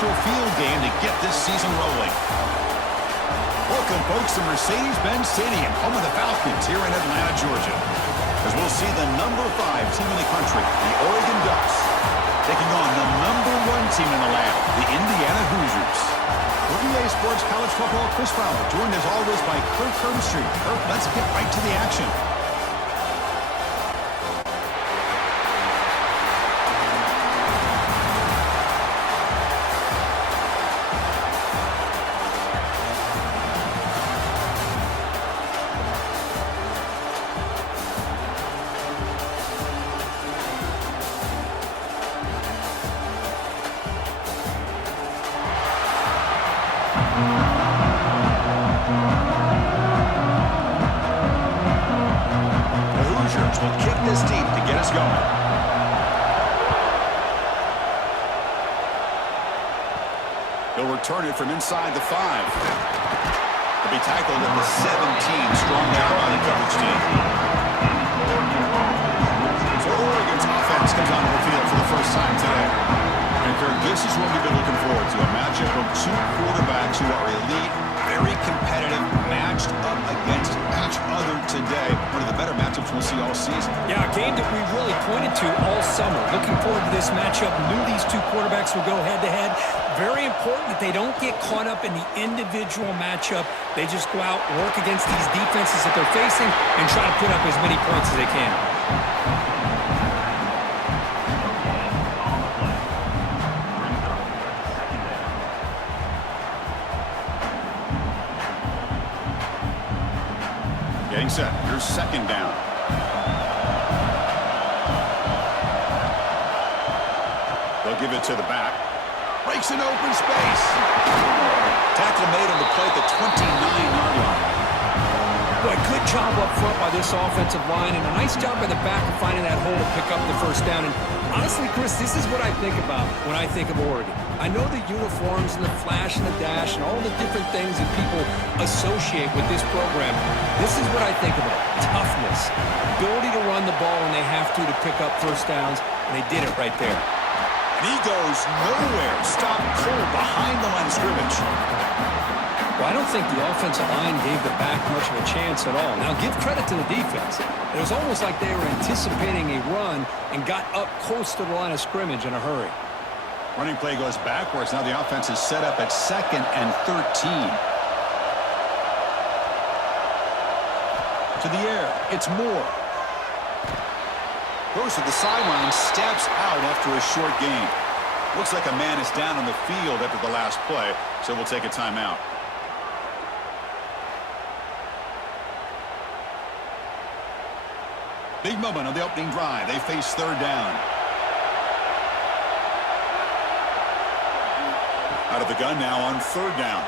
crucial field game to get this season rolling. Welcome, folks, to Mercedes-Benz Stadium, home of the Falcons here in Atlanta, Georgia. As we'll see the number 5 team in the country, the Oregon Ducks, taking on the number 1 team in the land, the Indiana Hoosiers. For EA Sports College Football, Chris Fowler, joined as always by Kirk Herbstreit. Kirk, let's get right to the action. Will kick this deep to get us going. He'll return it from inside the 5. He'll be tackled at the 17. Strong job by the coverage team. So Oregon's offense comes onto the field for the first time today. And Kirk, this is what we've been looking forward to. A matchup of 2 quarterbacks who are elite, very competitive, matched up against each other today. One of the better matchups we'll see all season. Yeah, a game that we really pointed to all summer. Looking forward to this matchup. Knew these 2 quarterbacks would go head-to-head. Very important that they don't get caught up in the individual matchup. They just go out, work against these defenses that they're facing, and try to put up as many points as they can. Getting set. Here's second down. They'll give it to the back. Breaks an open space. Tackle made on the play at the 29-yard line. Boy, good job up front by this offensive line, and a nice job by the back of finding that hole to pick up the first down. And honestly, Chris, this is what I think about when I think of Oregon. I know the uniforms and the flash and the dash and all the different things that people associate with this program. This is what I think about. Toughness, ability to run the ball when they have to pick up first downs, and they did it right there. And he goes nowhere. Stop cold behind the line of scrimmage. Well, I don't think the offensive line gave the back much of a chance at all. Now, give credit to the defense. It was almost like they were anticipating a run and got up close to the line of scrimmage in a hurry. Running play goes backwards. Now the offense is set up at 2nd and 13. To the air. It's Moore. Goes to the sideline, steps out after a short gain. Looks like a man is down on the field after the last play, so we'll take a timeout. Big moment on the opening drive. They face third down. Out of the gun now on third down.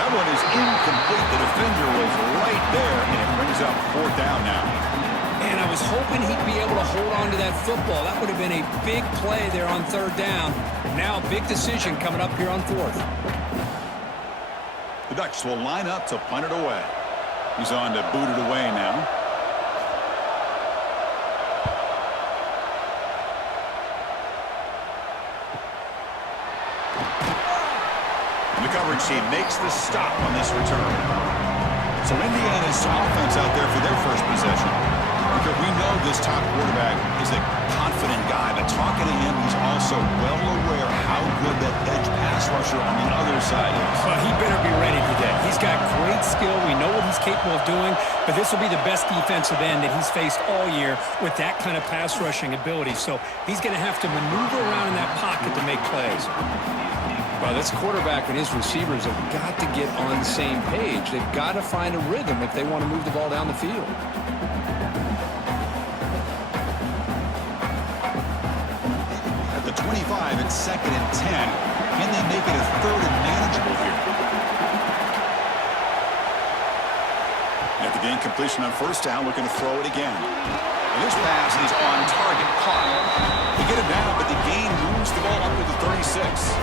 That one is incomplete. The defender was right there, and it brings up 4th down now. And I was hoping he'd be able to hold on to that football. That would have been a big play there on third down. Now a big decision coming up here on 4th. The Ducks will line up to punt it away. He's on to boot it away now. The coverage team makes the stop on this return. So Indiana's offense out there for their first possession. Because we know this top quarterback is a confident guy, but talking to him, he's also well aware how good that edge pass rusher on the other side is. Well, he better be ready today. He's got great skill. We know what he's capable of doing, but this will be the best defensive end that he's faced all year with that kind of pass rushing ability. So he's going to have to maneuver around in that pocket to make plays. Well, this quarterback and his receivers have got to get on the same page. They've got to find a rhythm if they want to move the ball down the field. At the 25, it's 2nd and 10. Can they make it a 3rd and manageable here? At the gain completion on first down, looking to throw it again. And this pass is on target, caught. They get it down, but the gain moves the ball up to the 36.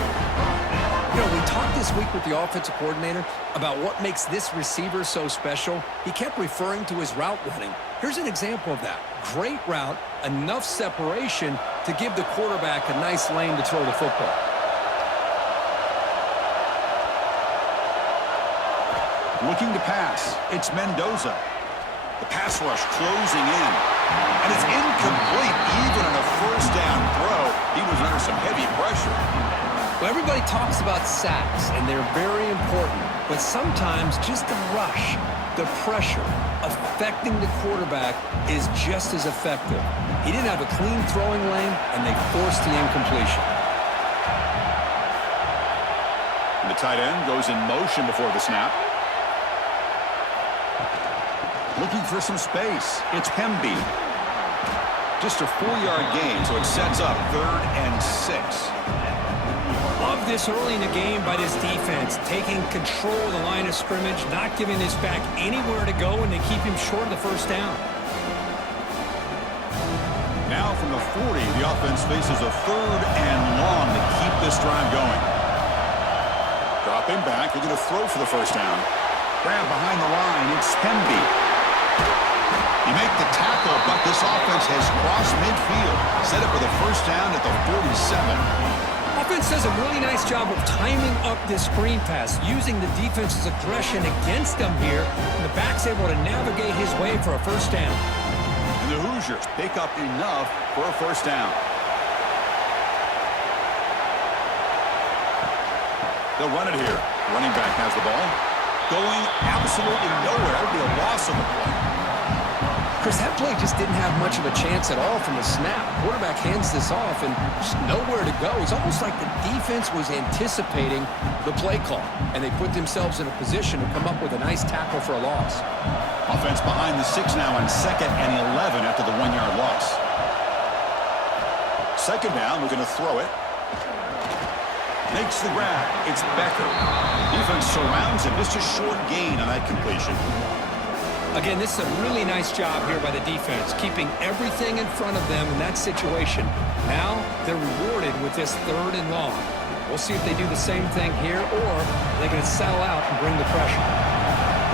You know, we talked this week with the offensive coordinator about what makes this receiver so special. He kept referring to his route running. Here's an example of that. Great route, enough separation to give the quarterback a nice lane to throw the football. Looking to pass. It's Mendoza. The pass rush closing in. And it's incomplete even on a first down throw. He was under some heavy pressure. Well, everybody talks about sacks, and they're very important. But sometimes just the rush, the pressure, affecting the quarterback is just as effective. He didn't have a clean throwing lane, and they forced the incompletion. And the tight end goes in motion before the snap. Looking for some space. It's Hemby. Just a 4-yard gain, so it sets up 3rd and 6. Love this early in the game by this defense, taking control of the line of scrimmage, not giving this back anywhere to go, and they keep him short of the first down. Now from the 40, the offense faces a 3rd and long to keep this drive going. Dropping back, they're going to throw for the first down. Grab behind the line, it's Hemby. You make the tackle, but this offense has crossed midfield. Set up with a first down at the 47. Offense does a really nice job of timing up this screen pass, using the defense's aggression against them here, and the back's able to navigate his way for a first down. And the Hoosiers pick up enough for a first down. They'll run it here. Running back has the ball. Going absolutely nowhere. That would be a loss on the play. Chris, that play just didn't have much of a chance at all from the snap. Quarterback hands this off and just nowhere to go. It's almost like the defense was anticipating the play call, and they put themselves in a position to come up with a nice tackle for a loss. Offense behind the 6 now on 2nd and 11 after the 1-yard loss. 2nd down, we're going to throw it. Makes the grab. It's Becker. Defense surrounds him. Just a short gain on that completion. Again, this is a really nice job here by the defense, keeping everything in front of them in that situation. Now they're rewarded with this 3rd and long. We'll see if they do the same thing here, or they're going to settle out and bring the pressure.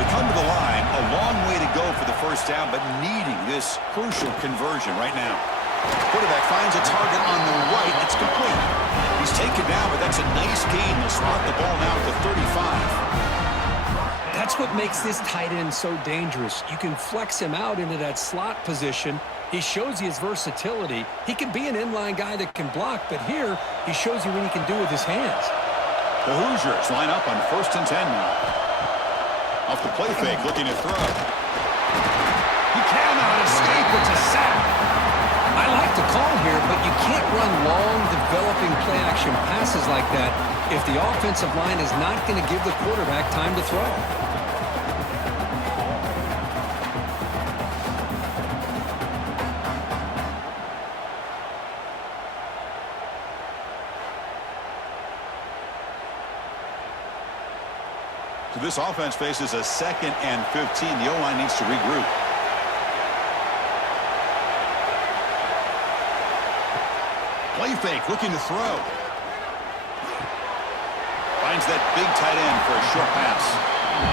They come to the line, a long way to go for the first down, but needing this crucial conversion right now. Quarterback finds a target on the right. It's complete. He's taken down, but that's a nice gain. They'll spot the ball now at the 35. That's what makes this tight end so dangerous. You can flex him out into that slot position. He shows you his versatility. He can be an inline guy that can block, but here he shows you what he can do with his hands. The Hoosiers line up on 1st and 10 now. Off the play fake, looking to throw. He cannot escape. It's a sack. I like the call here, but you can't run long, developing play-action passes like that if the offensive line is not going to give the quarterback time to throw. So this offense faces a 2nd and 15. The O-line needs to regroup. Play fake, looking to throw. Finds that big tight end for a short pass.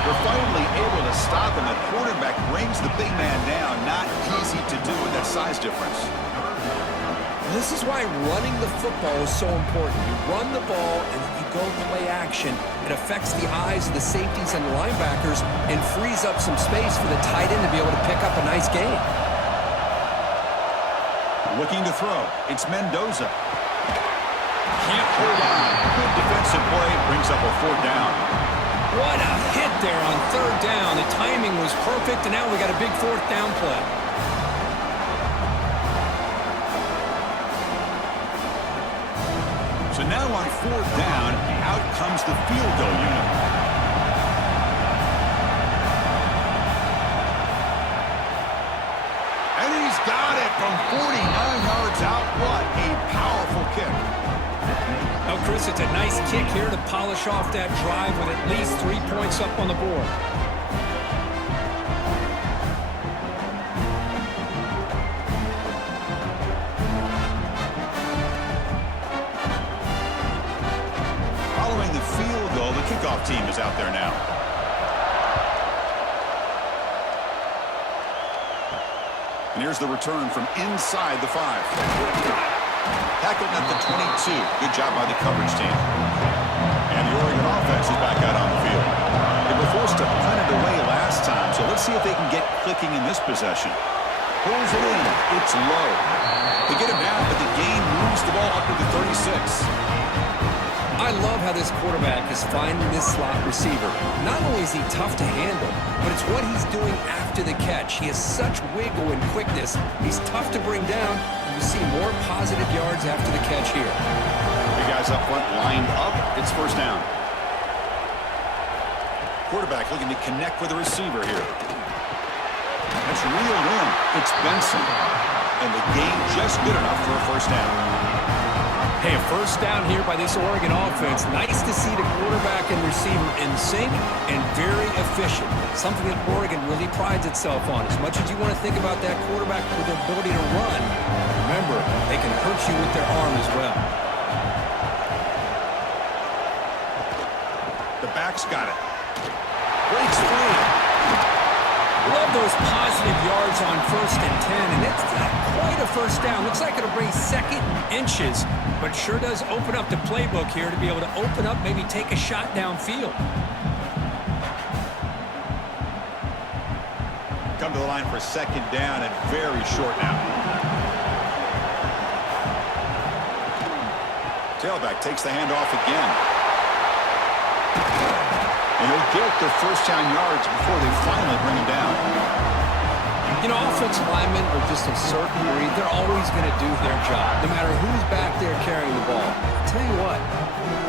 They're finally able to stop him. The quarterback brings the big man down. Not easy to do with that size difference. This is why running the football is so important. You run the ball and you go play action. It affects the eyes of the safeties and the linebackers and frees up some space for the tight end to be able to pick up a nice gain. Looking to throw. It's Mendoza. Can't hold on. Good defensive play. Brings up a 4th down. What a hit there on 3rd down. The timing was perfect, and now we got a big 4th down play. So now on 4th down, out comes the field goal unit. And he's got it from 49 yards out. What a powerful kick. Now, Chris, it's a nice kick here to polish off that drive with at least 3 points up on the board. Following the field goal, the kickoff team is out there now. And here's the return from inside the 5. Tackled at the 22. Good job by the coverage team. And the Oregon offense is back out on the field. They were forced to punt it So let's see if they can get clicking in this possession. Pulls it in. It's low. They get it back, but the gain moves the ball up to the 36. I love how this quarterback is finding this slot receiver. Not only is he tough to handle, but it's what he's doing after the catch. He has such wiggle and quickness. He's tough to bring down, and you see more positive yards after the catch here. The guys up front lined up. It's first down. Quarterback looking to connect with the receiver here. That's reeled in. It's Benson. And the gain just good enough for a first down. Hey, a first down here by this Oregon offense. Nice to see the quarterback and receiver in sync and very efficient. Something that Oregon really prides itself on. As much as you want to think about that quarterback with the ability to run, remember, they can hurt you with their arm as well. The back's got it. Breaks free. Love those positive yards on 1st and 10, and it's not quite a first down. Looks like it'll bring second inches, but sure does open up the playbook here to be able to open up, maybe take a shot downfield. Come to the line for second down and very short now. Tailback takes the handoff again. And he'll get the first down yards before they finally bring him down. You know, offensive linemen are just a certain breed. They're always going to do their job, no matter who's back there carrying the ball. I'll tell you what,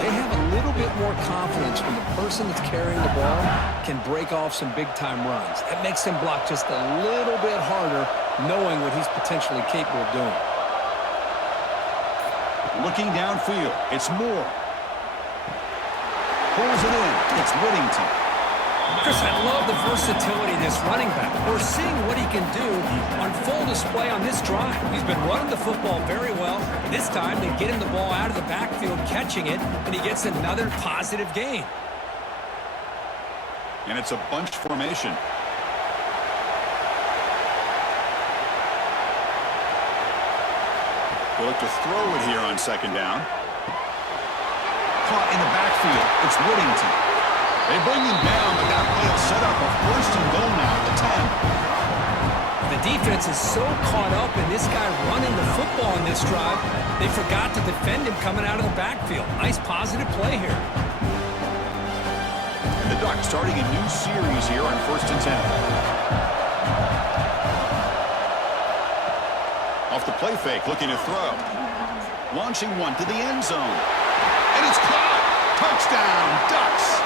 they have a little bit more confidence when the person that's carrying the ball can break off some big-time runs. That makes them block just a little bit harder, knowing what he's potentially capable of doing. Looking downfield, it's Moore. Pulls it in. It's Whittington. Chris, I love the versatility of this running back. We're seeing what he can do on full display on this drive. He's been running the football very well. This time, they get him the ball out of the backfield, catching it, and he gets another positive gain. And it's a bunch formation. They look to throw it here on second down. Caught in the backfield. It's Whittington. They bring him down, but that play will set up a first and goal now at the 10. The defense is so caught up in this guy running the football in this drive, they forgot to defend him coming out of the backfield. Nice positive play here. And the Ducks starting a new series here on first and 10. Off the play fake, looking to throw. Launching one to the end zone. And it's caught. Touchdown, Ducks.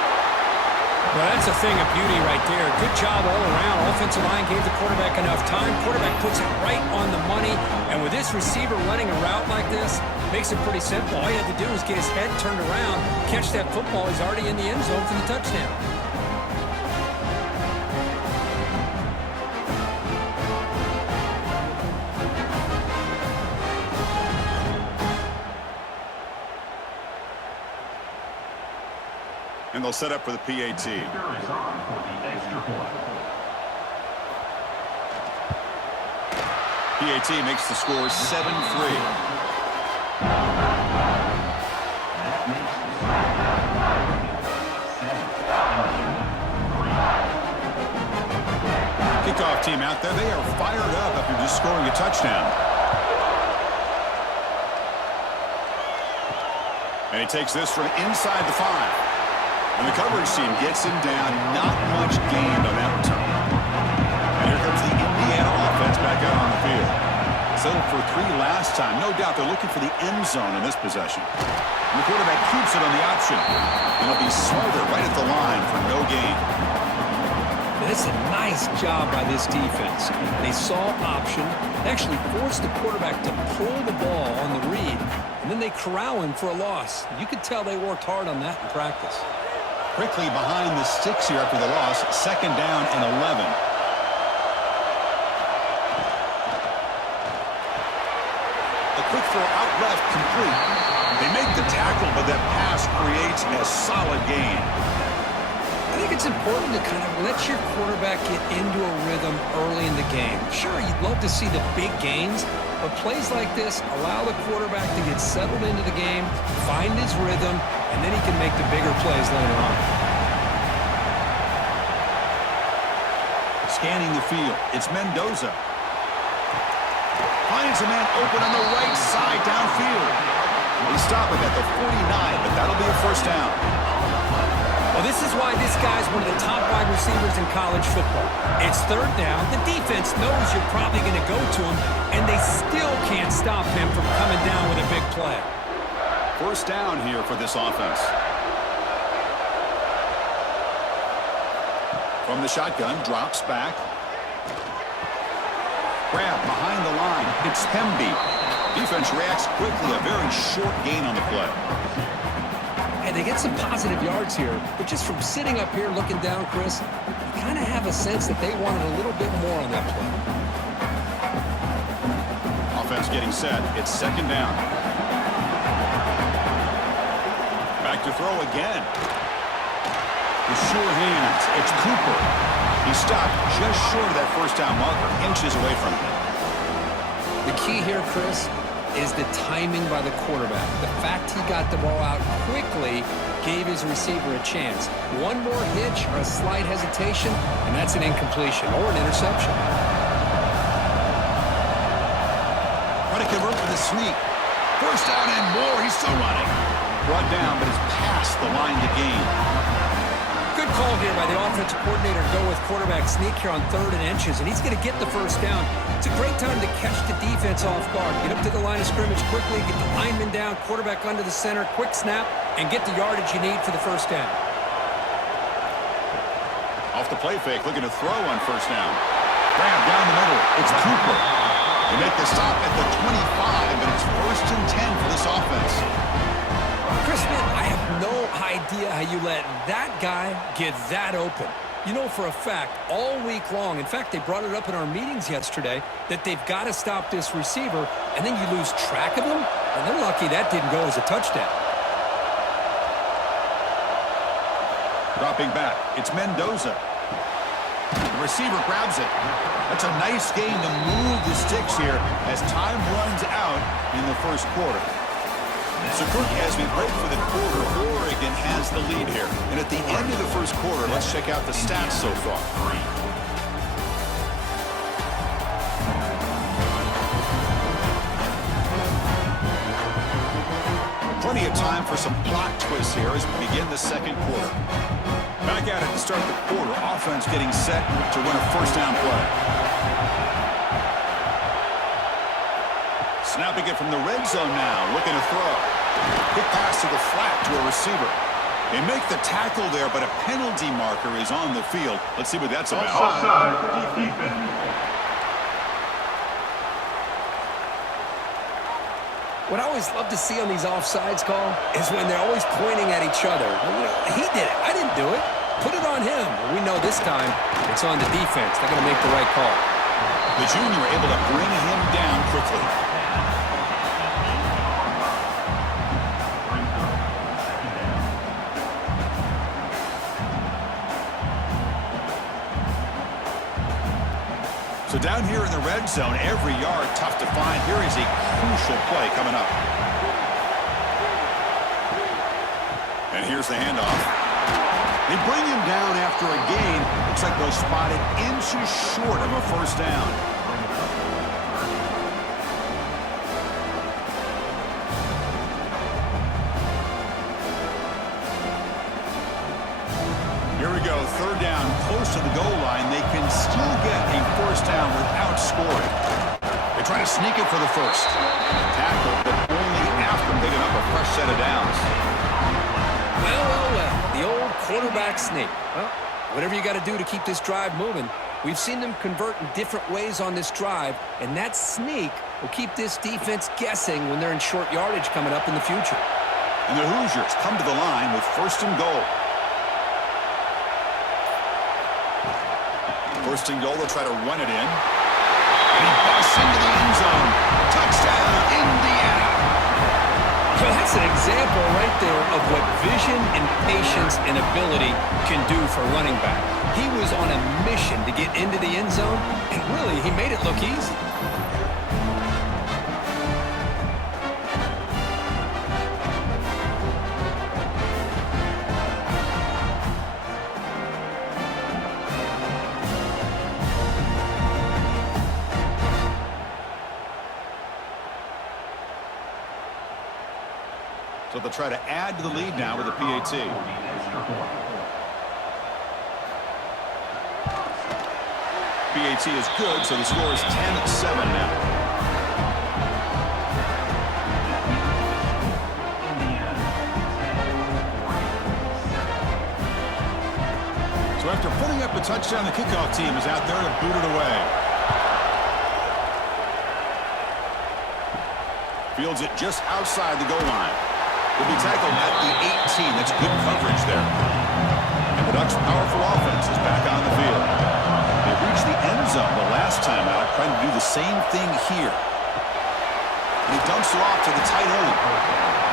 Well, that's a thing of beauty right there. Good job all around. Offensive line gave the quarterback enough time. Quarterback puts it right on the money. And with this receiver running a route like this, makes it pretty simple. All you have to do is get his head turned around, catch that football. He's already in the end zone for the touchdown. And they'll set up for the PAT. PAT makes the score 7-3. Kickoff team out there. They are fired up after just scoring a touchdown. And he takes this from inside the 5. And the coverage team gets him down. Not much gained on that return. And here comes the Indiana offense back out on the field. Settled for 3 last time. No doubt they're looking for the end zone in this possession. And the quarterback keeps it on the option. And he'll be smarter right at the line for no gain. That's a nice job by this defense. They saw option, actually forced the quarterback to pull the ball on the read, and then they corral him for a loss. You could tell they worked hard on that in practice. Quickly behind the sticks here after the loss. Second down and 11. A quick throw out left, complete. They make the tackle, but that pass creates a solid gain. I think it's important to kind of let your quarterback get into a rhythm early in the game. Sure, you'd love to see the big gains, but plays like this allow the quarterback to get settled into the game, find his rhythm, and then he can make the bigger plays later on. scanning the field. It's Mendoza. Finds a man open on the right side downfield. They stop it at the 49, but that'll be a first down. Well, this is why this guy's one of the top wide receivers in college football. It's third down. The defense knows you're probably going to go to him, and they still can't stop him from coming down with a big play. First down here for this offense. From the shotgun, drops back. Grab behind the line. It's Hemby. Defense reacts quickly. A very short gain on the play. And they get some positive yards here, but just from sitting up here looking down, Chris, you kind of have a sense that they wanted a little bit more on that play. Offense getting set. It's second down. Back to throw again. With sure hands, it's Cooper. He stopped just short of that first down marker, inches away from it. The key here, Chris, is the timing by the quarterback. The fact he got the ball out quickly gave his receiver a chance. One more hitch or a slight hesitation, and that's an incompletion or an interception. Trying to convert with a sneak. First down and more. He's still running. Brought down, but it's past the line to gain. Good call here by the offensive coordinator to go with quarterback sneak here on 3rd and inches, and he's going to get the first down. It's a great time to catch the defense off guard. Get up to the line of scrimmage quickly, get the lineman down, quarterback under the center, quick snap, and get the yardage you need for the first down. Off the play fake, looking to throw on first down. Grab down the middle. It's Cooper. They make the stop at the 25, but it's 1st and 10 for this offense. Chris, man, I have no idea how you let that guy get that open. You know for a fact, all week long, in fact, they brought it up in our meetings yesterday, that they've got to stop this receiver, and then you lose track of him, and they're lucky that didn't go as a touchdown. Dropping back, it's Mendoza. The receiver grabs it. That's a nice gain to move the sticks here as time runs out in the first quarter. So, Kirk, as we break for the quarter, Oregon has the lead here. And at the end of the first quarter, let's check out the stats so far. Plenty of time for some plot twists here as we begin the second quarter. Back at it to start the quarter. Offense getting set to win a first down play. Snapping it from the red zone now, looking to throw. Quick pass to the flat to a receiver. They make the tackle there, but a penalty marker is on the field. Let's see what that's about. Offside for defense. What I always love to see on these offsides call is when they're always pointing at each other. Well, you know, he did it. I didn't do it. Put it on him. We know this time it's on the defense. They're going to make the right call. The junior able to bring him down quickly. So down here in the red zone, every yard tough to find. Here is a crucial play coming up. And here's the handoff. They bring him down after a gain. Looks like they'll spot it inches short of a first down. Here we go, 3rd down, close to the goal line. They can still get a first down without scoring. They try to sneak it for the first. Tackle, but only after picking up a fresh set of downs. Well. The old quarterback sneak. Well, whatever you got to do to keep this drive moving. We've seen them convert in different ways on this drive, and that sneak will keep this defense guessing when they're in short yardage coming up in the future. And the Hoosiers come to the line with 1st and goal. 1st and goal, they'll try to run it in. And he busts into the end zone. Touchdown, Indiana. Well, that's an example right there of what vision and patience and ability can do for a running back. He was on a mission to get into the end zone, and really, he made it look easy. So they'll try to add to the lead now with a PAT. PAT is good, so the score is 10-7 now. So after putting up a touchdown, the kickoff team is out there to boot it away. Fields it just outside the goal line. Will be tackled at the 18. That's good coverage there. And the Ducks' powerful offense is back on the field. They reached the end zone the last time out, trying to do the same thing here. And he dumps it off to the tight end.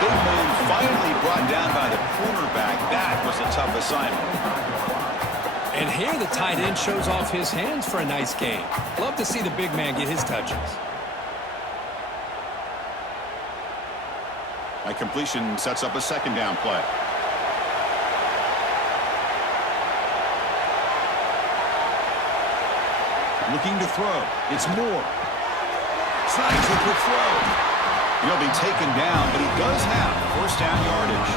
Big man finally brought down by the cornerback. That was a tough assignment. And here the tight end shows off his hands for a nice game. Love to see the big man get his touches. That completion sets up a second down play. Looking to throw. It's Moore. Slides a quick throw. He'll be taken down, but he does have first down yardage.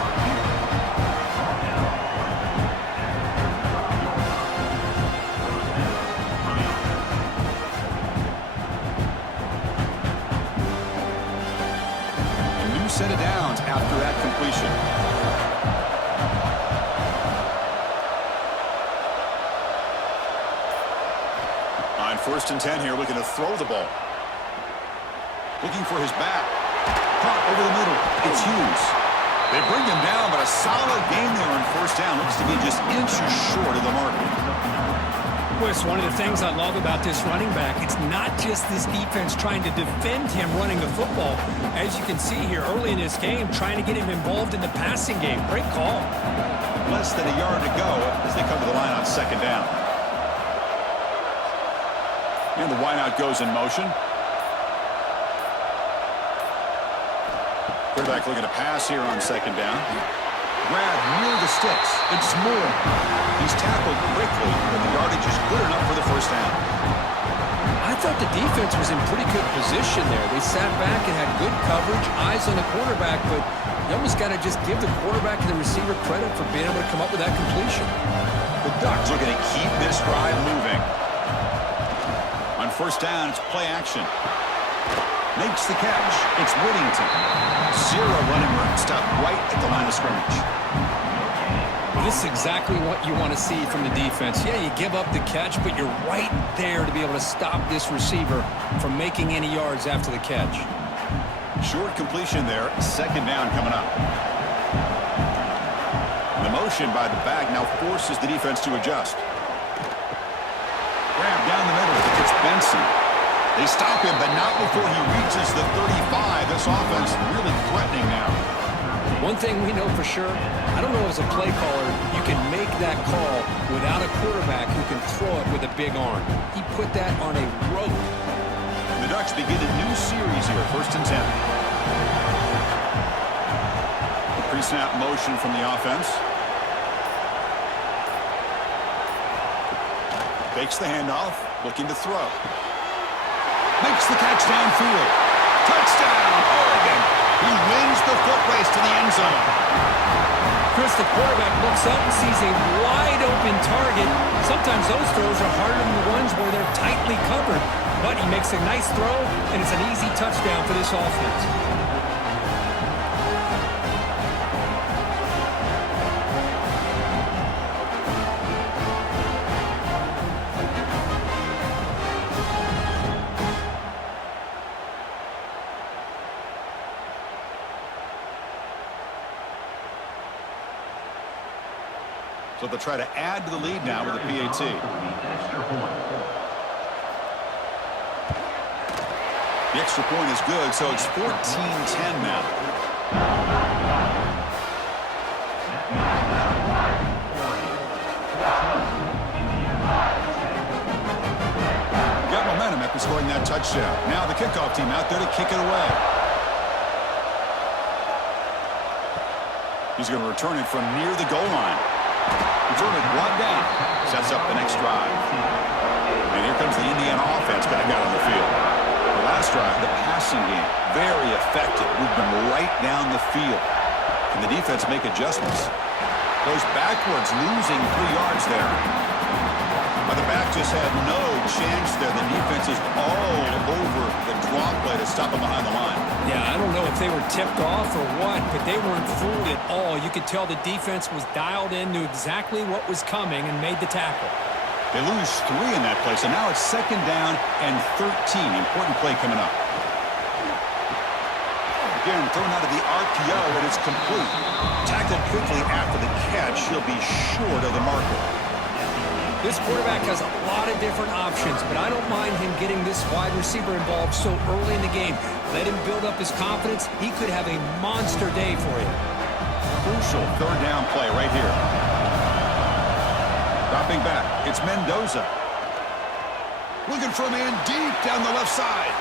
Set of downs after that completion. On 1st and 10 here, looking to throw the ball. Looking for his back. Caught over the middle. It's Hughes. They bring him down, but a solid game there on 1st down. Looks to be just inches short of the mark. Chris, one of the things I love about this running back, it's not just this defense trying to defend him running the football. As you can see here early in this game, trying to get him involved in the passing game. Great call. Less than a yard to go as they come to the line on 2nd down. And the wideout goes in motion. Quarterback looking to pass here on 2nd down. Grab near the sticks. It's Moore. He's tackled quickly, but the yardage is good enough for the first down. I thought the defense was in pretty good position there. They sat back and had good coverage, eyes on the quarterback, but you almost got to just give the quarterback and the receiver credit for being able to come up with that completion. The Ducks are going to keep this drive moving. On 1st down, it's play action. Makes the catch. It's Whittington. 0 running room. Stop right at the line of scrimmage. This is exactly what you want to see from the defense. Yeah, you give up the catch, but you're right there to be able to stop this receiver from making any yards after the catch. Short completion there. 2nd down coming up. The motion by the back now forces the defense to adjust. Grab down the middle. It's Benson. They stop him, but not before he reaches the 35. This offense really threatening now. One thing we know for sure, I don't know as a play caller, you can make that call without a quarterback who can throw it with a big arm. He put that on a rope. The Ducks begin a new series here, 1st and 10. A pre-snap motion from the offense. Fakes the handoff, looking to throw. Makes the catch downfield. Touchdown, Oregon. He wins the foot race to the end zone. Chris, the quarterback looks up and sees a wide-open target. Sometimes those throws are harder than the ones where they're tightly covered. But he makes a nice throw, and it's an easy touchdown for this offense. So they'll try to add to the lead now with a PAT. The extra point is good, so it's 14-10 now. Got momentum after scoring that touchdown. Now the kickoff team out there to kick it away. He's going to return it from near the goal line. Return it 1 down. Sets up the next drive. And here comes the Indiana offense back out on the field. The last drive, the passing game, very effective. Moved them right down the field. And the defense make adjustments. Goes backwards, losing 3 yards there. But the back just had no chance there. The defense is all over the draw play to stop him behind the line. Yeah, I don't know if they were tipped off or what, but they weren't fooled at all. You could tell the defense was dialed in, knew exactly what was coming, and made the tackle. They lose 3 in that play, so now it's 2nd down and 13. Important play coming up. Again, thrown out of the RPO, and it's complete. Tackled quickly after the catch. He'll be short of the marker. This quarterback has a lot of different options, but I don't mind him getting this wide receiver involved so early in the game. Let him build up his confidence. He could have a monster day for you. Crucial 3rd down play right here. Dropping back, it's Mendoza. Looking for a man deep down the left side.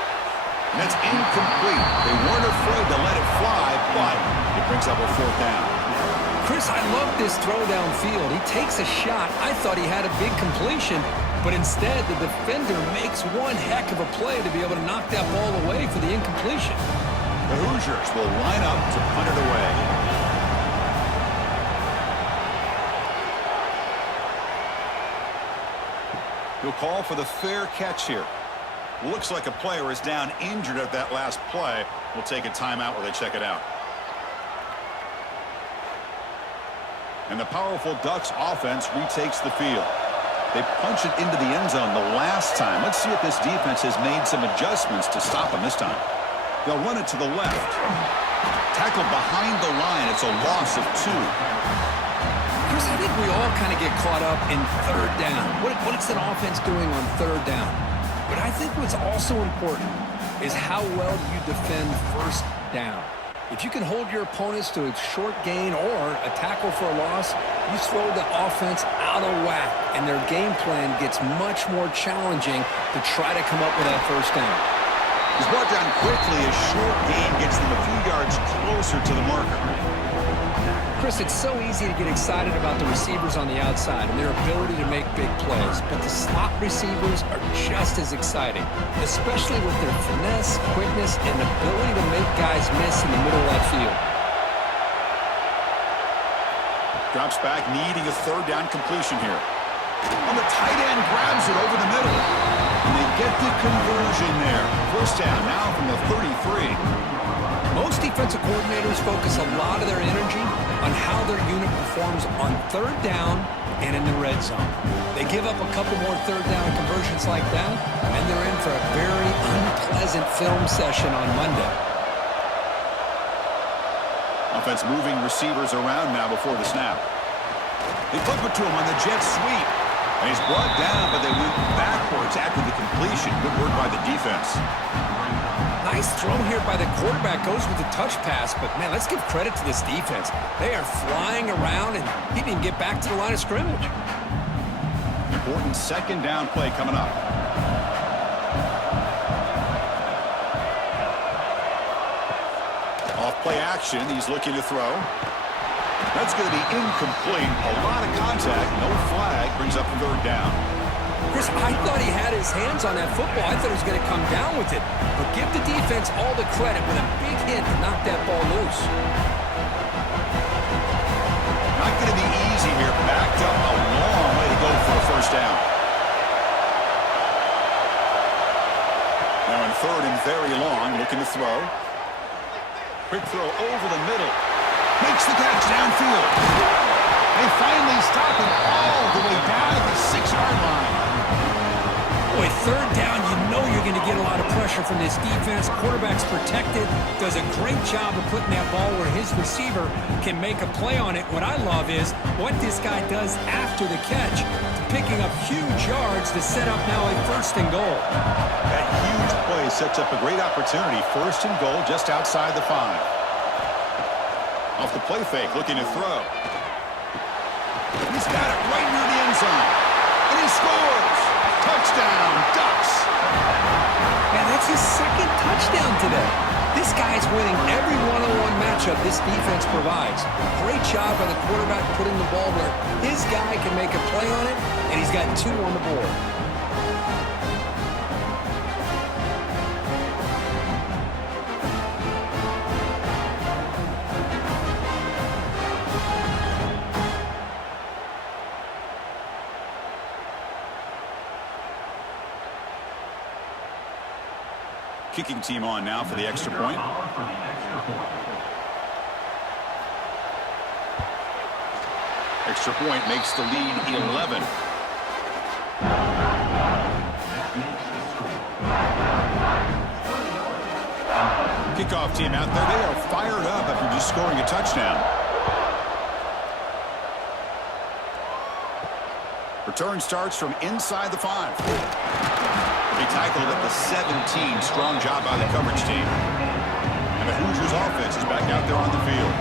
And that's incomplete. They weren't afraid to let it fly, but it brings up a 4th down. Chris, I love this throw downfield. He takes a shot. I thought he had a big completion, but instead the defender makes one heck of a play to be able to knock that ball away for the incompletion. The Hoosiers will line up to punt it away. He'll call for the fair catch here. Looks like a player is down injured at that last play. We'll take a timeout while they check it out. And the powerful Ducks offense retakes the field. They punch it into the end zone the last time. Let's see if this defense has made some adjustments to stop them this time. They'll run it to the left. Tackled behind the line. It's a loss of 2. Chris, I think we all kind of get caught up in 3rd down. What is that offense doing on 3rd down? But I think what's also important is how well you defend 1st down. If you can hold your opponents to a short gain or a tackle for a loss, you throw the offense out of whack, and their game plan gets much more challenging to try to come up with that 1st down. He's brought down quickly. A short gain gets them a few yards closer to the marker. Chris, it's so easy to get excited about the receivers on the outside and their ability to make big plays, but the slot receivers are just as exciting, especially with their finesse, quickness, and ability to make guys miss in the middle of that field. Drops back, needing a 3rd down completion here. On the tight end, grabs it over the middle. And they get the conversion there. 1st down now from the 33. Most defensive coordinators focus a lot of their energy on how their unit performs on 3rd down and in the red zone. They give up a couple more 3rd down conversions like that, and they're in for a very unpleasant film session on Monday. Offense moving receivers around now before the snap. They flip it to him on the jet sweep. And he's brought down, but they went backwards after the completion. Good work by the defense. Nice throw here by the quarterback. Goes with the touch pass, but man, let's give credit to this defense. They are flying around, and he didn't get back to the line of scrimmage. Important 2nd down play coming up. Off play action, he's looking to throw. That's going to be incomplete. A lot of contact, no flag, brings up 3rd down. Chris, I thought he had his hands on that football. I thought he was going to come down with it. But give the defense all the credit with a big hit to knock that ball loose. Not going to be easy here. Backed up a long way to go for a 1st down. Now in 3rd and very long, looking to throw. Quick throw over the middle. Makes the catch downfield. They finally stop it all the way down at the 6-yard line. Boy, 3rd down, you know you're going to get a lot of pressure from this defense. Quarterback's protected, does a great job of putting that ball where his receiver can make a play on it. What I love is what this guy does after the catch, picking up huge yards to set up now a 1st and goal. That huge play sets up a great opportunity. 1st and goal just outside the 5. Off the play fake, looking to throw. He's got it right near the end zone. And he scores! Touchdown, Ducks! Man, that's his 2nd touchdown today. This guy's winning every one-on-one matchup this defense provides. Great job by the quarterback putting the ball where his guy can make a play on it, and he's got 2 on the board. Kicking team on now for the extra point. Extra point makes the lead 11. Kickoff team out there. They are fired up after just scoring a touchdown. Return starts from inside the 5. He tackled at the 17. Strong job by the coverage team. And the Hoosiers offense is back out there on the field.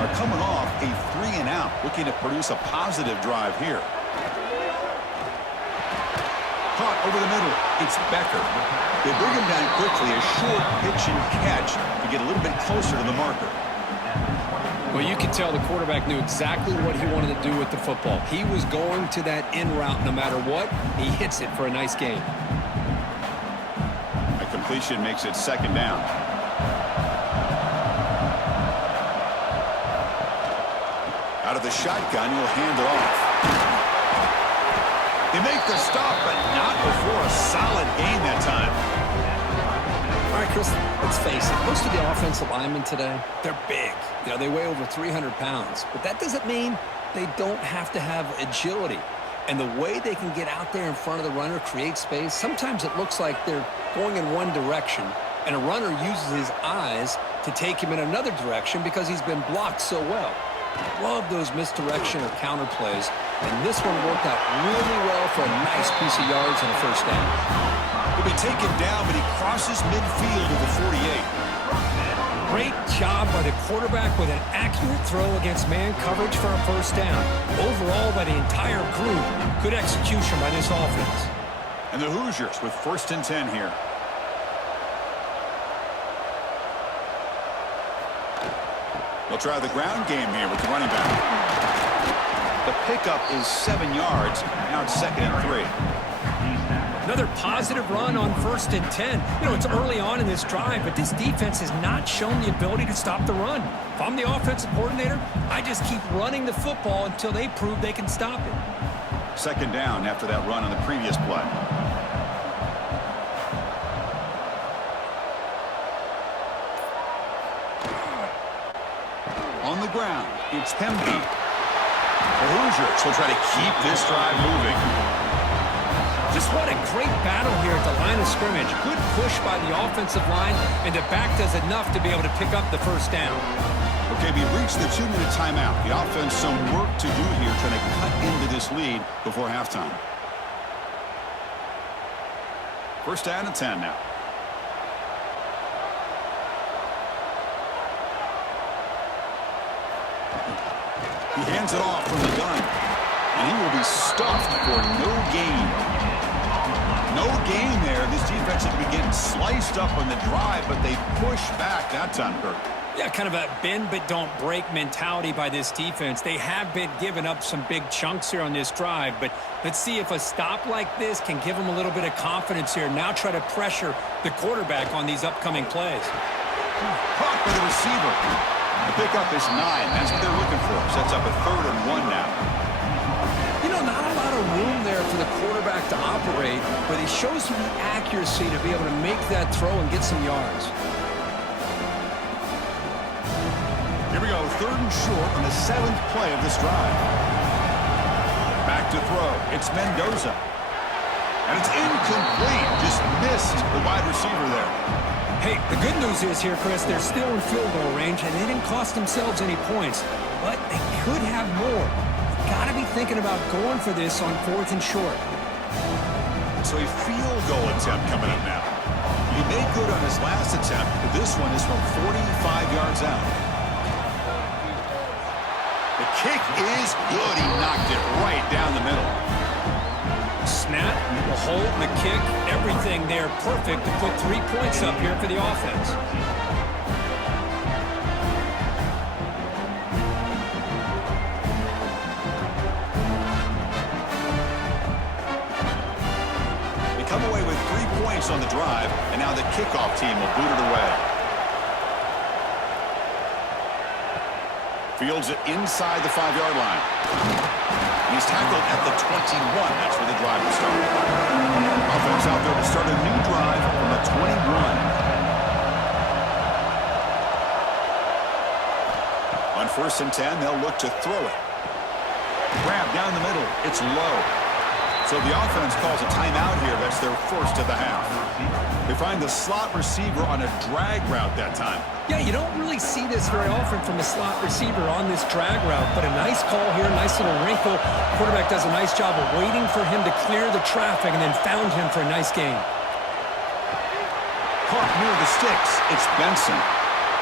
They're coming off a 3-and-out, looking to produce a positive drive here. Caught over the middle. It's Becker. They bring him down quickly. A short pitch and catch to get a little bit closer to the marker. Well, you can tell the quarterback knew exactly what he wanted to do with the football. He was going to that in route no matter what. He hits it for a nice gain. A completion makes it 2nd down. Out of the shotgun, he'll hand it off. They make the stop, but not before a solid gain that time. All right, Chris, let's face it. Most of the offensive linemen today, they're big. You know, they weigh over 300 pounds. But that doesn't mean they don't have to have agility. And the way they can get out there in front of the runner, create space, sometimes it looks like they're going in one direction, and a runner uses his eyes to take him in another direction because he's been blocked so well. Love those misdirection or counter plays, and this one worked out really well for a nice piece of yards and a 1st down. He'll be taken down, but he crosses midfield to the 48. Great job by the quarterback with an accurate throw against man coverage for a 1st down. Overall, by the entire group, good execution by this offense. And the Hoosiers with 1st and 10 here. They'll try the ground game here with the running back. The pickup is 7 yards. Now it's 2nd and 3. Another positive run on 1st and 10. You know, it's early on in this drive, but this defense has not shown the ability to stop the run. If I'm the offensive coordinator, I just keep running the football until they prove they can stop it. 2nd down after that run on the previous play. On the ground, it's Hemby. The Hoosiers will try to keep this drive moving. Just what a great battle here at the line of scrimmage. Good push by the offensive line, and the back does enough to be able to pick up the 1st down. Okay, we reached the 2-minute timeout. The offense some work to do here, trying to cut into this lead before halftime. 1st down and 10 now. He hands it off from the gun, and he will be stuffed for no gain. No gain there. This defense has been getting sliced up on the drive, but they push back that time, Kirk. Yeah, kind of a bend but don't break mentality by this defense. They have been giving up some big chunks here on this drive, but let's see if a stop like this can give them a little bit of confidence here. Now try to pressure the quarterback on these upcoming plays. Caught by the receiver. The pickup is 9. That's what they're looking for. Sets up a 3rd and 1 now. You know, not a lot of room there for the quarterback to operate, but he shows you the accuracy to be able to make that throw and get some yards. Here we go, 3rd and short on the 7th play of this drive. Back to throw. It's Mendoza. And it's incomplete. Just missed the wide receiver there. Hey, the good news is here, Chris, they're still in field goal range, and they didn't cost themselves any points, but they could have more. Got to be thinking about going for this on 4th and short. So a field goal attempt coming up now. He made good on his last attempt, but this one is from 45 yards out. The kick is good. He knocked it right down the middle. Snap, the hold, and the kick, everything there perfect to put 3 points up here for the offense. They come away with 3 points on the drive, and now the kickoff team will boot it away. Fields it inside the 5-yard line. He's tackled at the 21. That's where the drive will start. Offense out there to start a new drive from the about 21. On 1st and 10, they'll look to throw it. Grab down the middle. It's low. So the offense calls a timeout here. That's their first of the half. They find the slot receiver on a drag route that time. Yeah, you don't really see this very often from a slot receiver on this drag route, but a nice call here, nice little wrinkle. Quarterback does a nice job of waiting for him to clear the traffic and then found him for a nice gain. Caught near the sticks. It's Benson.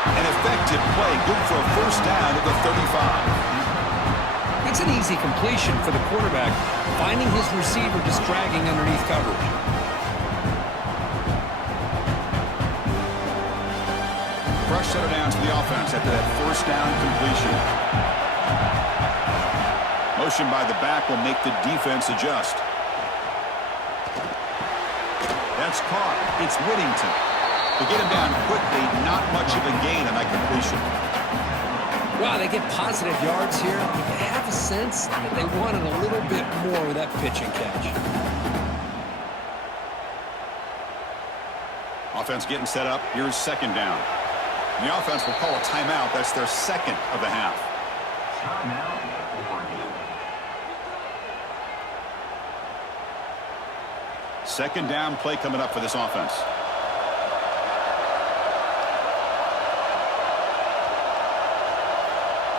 An effective play, good for a first down at the 35. It's an easy completion for the quarterback, finding his receiver just dragging underneath coverage. Fresh set of downs to the offense after that first down completion. Motion by the back will make the defense adjust. That's caught. It's Whittington. To get him down quickly, not much of a gain on that completion. Wow, they get positive yards here. I have a sense that they wanted a little bit more with that pitch and catch. Offense getting set up. Here's second down. The offense will call a timeout. That's their second of the half. Second down play coming up for this offense.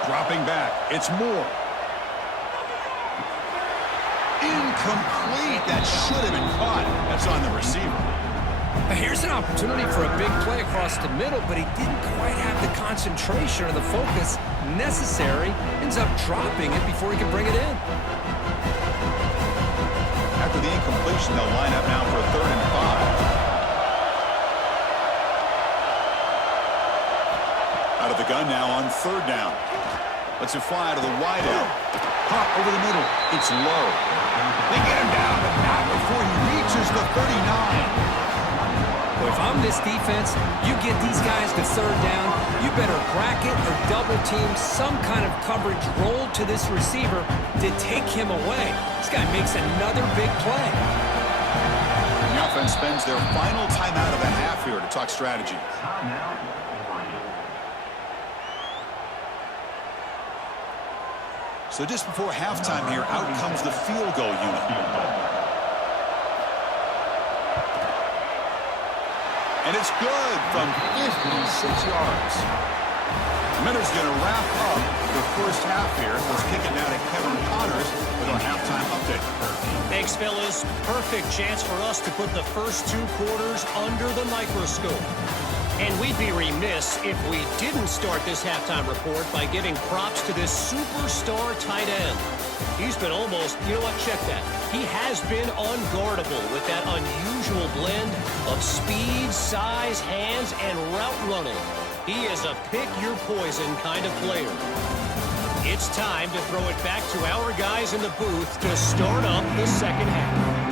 Dropping back. It's Moore. Incomplete. That should have been caught. That's on the receiver. Here's an opportunity for a big play across the middle, but he didn't quite have the concentration or the focus necessary. Ends up dropping it before he can bring it in. After the incompletion, they'll line up now for a 3rd and 5. Out of the gun now on 3rd down. Lets it fly out of the wide out. Pop over the middle. It's low. They get him down, but not before he reaches the 39. Well, if I'm this defense, you get these guys to 3rd down, you better bracket or double team some kind of coverage roll to this receiver to take him away. This guy makes another big play. The offense spends their final timeout of the half here to talk strategy. So just before halftime here, out comes the field goal unit. And it's good from 56 yards. Minter's going to wrap up the first half here. Let's kick it now to Kevin Connors with our halftime update. Thanks, fellas. Perfect chance for us to put the first 2 quarters under the microscope. And we'd be remiss if we didn't start this halftime report by giving props to this superstar tight end. He's been almost, you know what, check that. He has been unguardable with that unusual blend of speed, size, hands, and route running. He is a pick-your-poison kind of player. It's time to throw it back to our guys in the booth to start up the second half.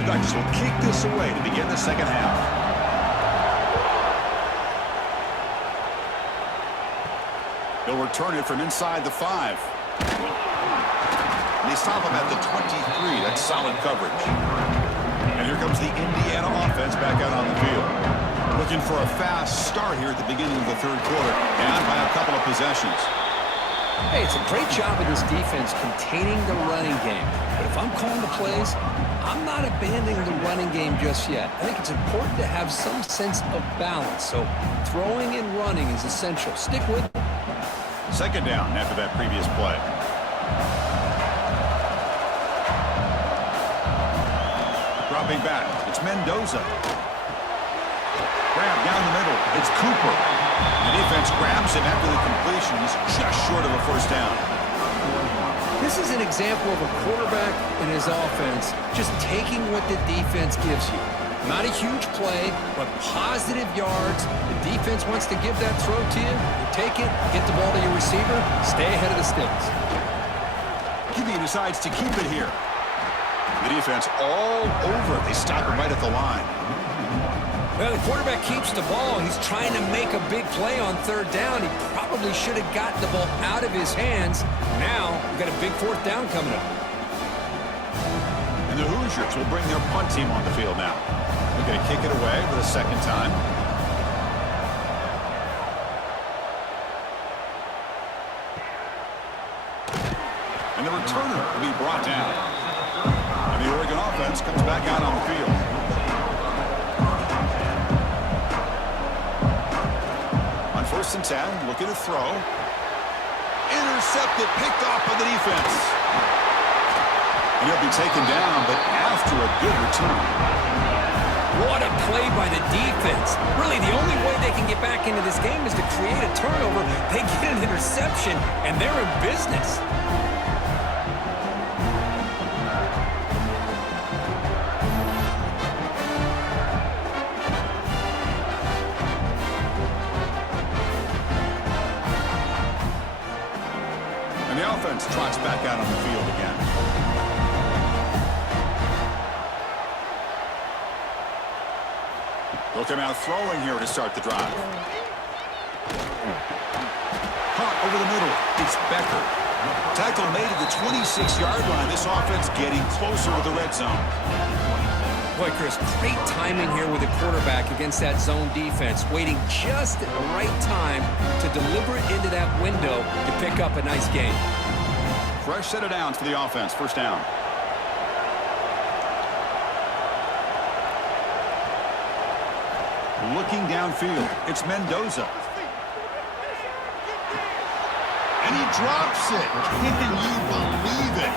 The Ducks will kick this away to begin the second half. They'll return it from inside the 5. And they stop him at the 23. That's solid coverage. And here comes the Indiana offense back out on the field. Looking for a fast start here at the beginning of the 3rd quarter. And by a couple of possessions. Hey, it's a great job of this defense containing the running game. But if I'm calling the plays, I'm not abandoning the running game just yet. I think it's important to have some sense of balance. So throwing and running is essential. Stick with it. Second down after that previous play. Dropping back. It's Mendoza. Grab down the middle. It's Cooper. The defense grabs him after the completion. He's just short of a first down. This is an example of a quarterback and his offense just taking what the defense gives you. Not a huge play, but positive yards. The defense wants to give that throw to you. You take it, get the ball to your receiver, stay ahead of the sticks. Gibby decides to keep it here. The defense all over. They stop him right at the line. Well, the quarterback keeps the ball. He's trying to make a big play on 3rd down. He probably should have gotten the ball out of his hands. Now, we've got a big 4th down coming up. And And the Hoosiers will bring their punt team on the field now. They're going to kick it away for the second time. And the returner will be brought down. And the Oregon offense comes back out on the field. On 1st and 10, looking to throw. Intercepted, picked off by the defense. And he'll be taken down, but after a good return. What a play by the defense. Really, the only way they can get back into this game is to create a turnover. They get an interception, and they're in business. And the offense trots back out on the field again. They'll come out throwing here to start the drive. Caught over the middle. It's Becker. Tackle made at the 26-yard line. This offense getting closer to the red zone. Boy, Chris, great timing here with the quarterback against that zone defense, waiting just at the right time to deliver it into that window to pick up a nice gain. Fresh set of downs for the offense. First down. Looking downfield, it's Mendoza. And he drops it. Can you believe it?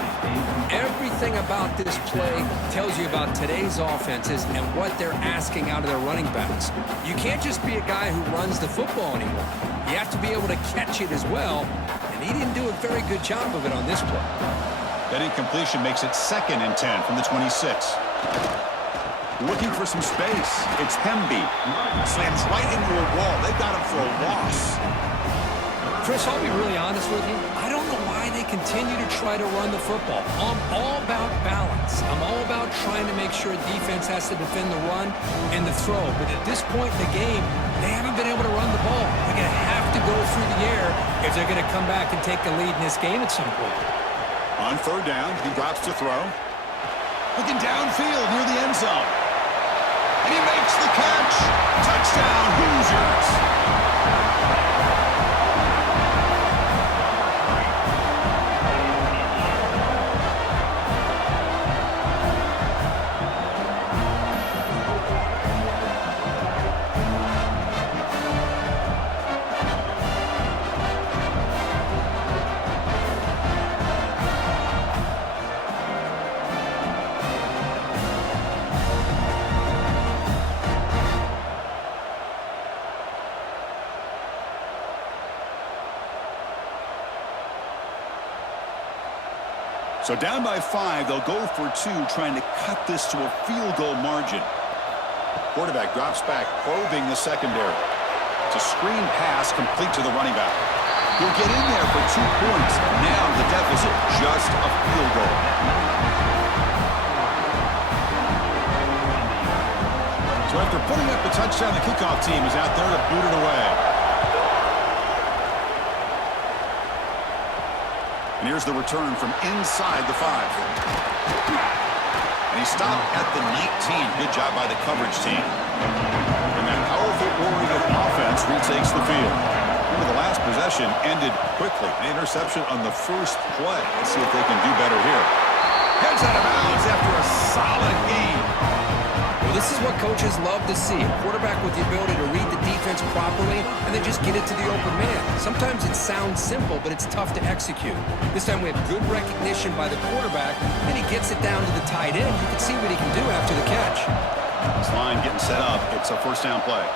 Everything about this play tells you about today's offenses and what they're asking out of their running backs. You can't just be a guy who runs the football anymore. You have to be able to catch it as well, and he didn't do a very good job of it on this play. That incompletion makes it 2nd and 10 from the 26. Looking for some space. It's Hemby. Slams right into a wall. They got him for a loss. Chris, I'll be really honest with you. I don't know why they continue to try to run the football. I'm all about balance. I'm all about trying to make sure defense has to defend the run and the throw. But at this point in the game, they haven't been able to run the ball. They're going to have to go through the air if they're going to come back and take the lead in this game at some point. On 3rd down, he drops to throw. Looking downfield near the end zone. And he makes the catch. Touchdown, Hoosiers. So down by 5, they'll go for 2, trying to cut this to a field goal margin. Quarterback drops back, probing the secondary. It's a screen pass complete to the running back. He'll get in there for 2 points. Now the deficit, just a field goal. So after putting up the touchdown, the kickoff team is out there to boot it away. And here's the return from inside the 5. And he stopped at the 19. Good job by the coverage team. And that powerful Oregon offense retakes the field. Remember, the last possession ended quickly. An interception on the first play. Let's see if they can do better here. Heads out of bounds after a solid game. Well, this is what coaches love to see. A quarterback with the ability to read the defense properly and then just get it to the open man. Sometimes it sounds simple, but it's tough to execute. This time we have good recognition by the quarterback, and he gets it down to the tight end. You can see what he can do after the catch. This line getting set up. It's a first down play.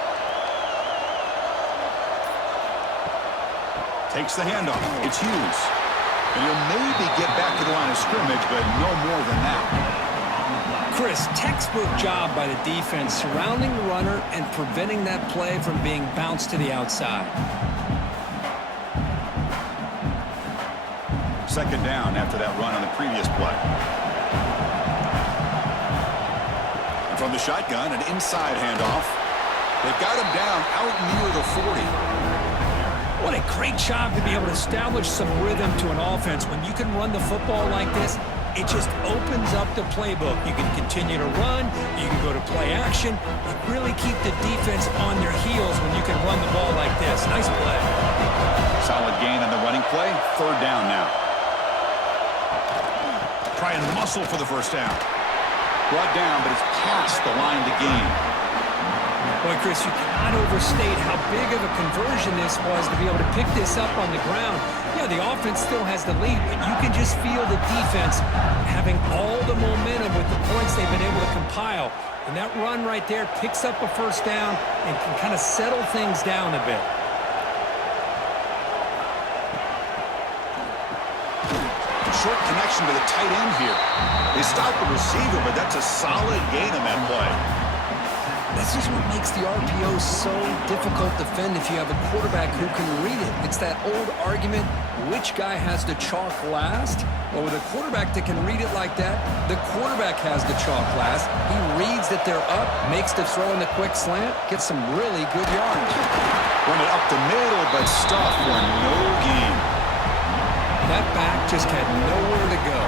Takes the handoff. It's Hughes. And he'll maybe get back to the line of scrimmage, but no more than that. Chris, textbook job by the defense surrounding the runner and preventing that play from being bounced to the outside. 2nd down after that run on the previous play. And from the shotgun, an inside handoff. They've got him down out near the 40. What a great job to be able to establish some rhythm to an offense. When you can run the football like this, it just opens up the playbook. You can continue to run. You can go to play action. And really keep the defense on their heels when you can run the ball like this. Nice play. Solid gain on the running play. Third down now. Try and muscle for the first down. Brought down, but it's past the line to gain. Boy, Chris, you cannot overstate how big of a conversion this was to be able to pick this up on the ground. Yeah, the offense still has the lead, but you can just feel the defense having all the momentum with the points they've been able to compile. And that run right there picks up a first down and can kind of settle things down a bit. Short connection to the tight end here. They stopped the receiver, but that's a solid gain on that play. This is what makes the RPO so difficult to defend if you have a quarterback who can read it. It's that old argument, which guy has the chalk last? Well, with a quarterback that can read it like that, the quarterback has the chalk last. He reads that they're up, makes the throw in the quick slant, gets some really good yards. Run it up the middle, but stuffed for no gain. That back just had nowhere to go.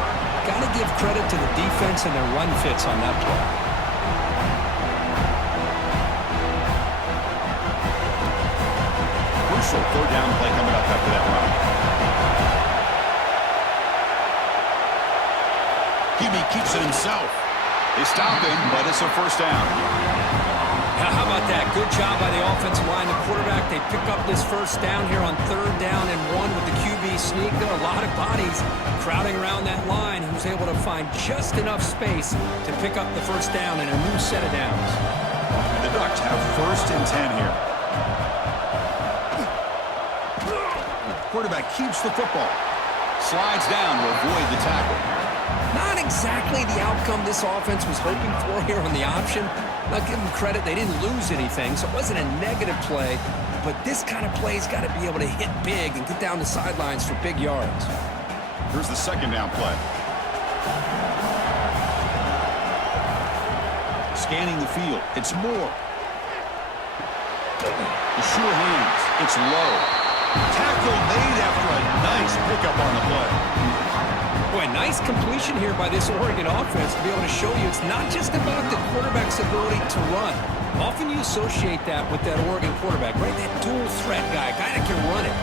Got to give credit to the defense and their run fits on that play. Crucial third down play coming up after that run. Hebe keeps it himself. They stop him, but it's a first down. Now, how about that? Good job by the offensive line. The quarterback, they pick up this first down here on third down and 1 with the QB sneak. There are a lot of bodies crowding around that line. Who's able to find just enough space to pick up the first down in a new set of downs. And the Ducks have first and 10 here. Quarterback keeps the football. Slides down to avoid the tackle. Not exactly the outcome this offense was hoping for here on the option. Now, give them credit, they didn't lose anything, so it wasn't a negative play. But this kind of play's got to be able to hit big and get down the sidelines for big yards. Here's the second down play. Scanning the field. It's Moore. The sure hands. It's low. Tackle made after a nice pickup on the play. Boy, nice completion here by this Oregon offense to be able to show you it's not just about the quarterback's ability to run. Often you associate that with that Oregon quarterback, right? That dual threat guy that can run it.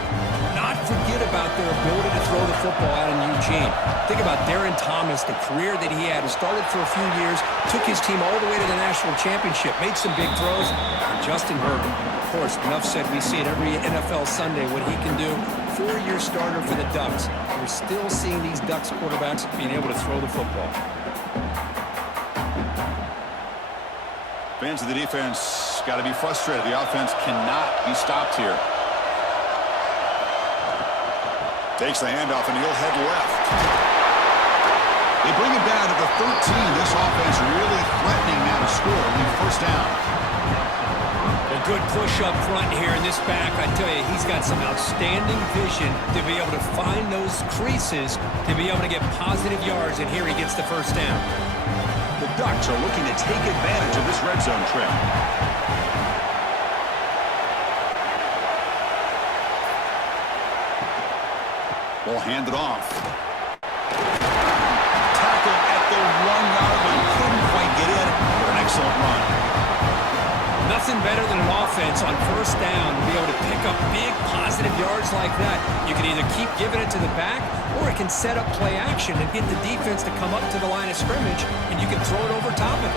Not forget about their ability to throw the football out in Eugene. Think about Darren Thomas, the career that he had, who started for a few years, took his team all the way to the national championship, made some big throws. And Justin Herbert, of course, enough said, we see it every NFL Sunday what he can do. 4-year starter for the Ducks. We're still seeing these Ducks quarterbacks being able to throw the football. Fans of the defense got to be frustrated. The offense cannot be stopped here. Takes the handoff and he'll head left. They bring him down to the 13. This offense really threatening now to score on the first down. A good push up front here in this back. I tell you, he's got some outstanding vision to be able to find those creases, to be able to get positive yards, and here he gets the first down. The Ducks are looking to take advantage of this red zone trip. Ball handed off. Tackle at the 1-yard line. Couldn't quite get in. But an excellent run. Nothing better than an offense on first down to be able to pick up big positive yards like that. You can either keep giving it to the back, or it can set up play action and get the defense to come up to the line of scrimmage, and you can throw it over top of it.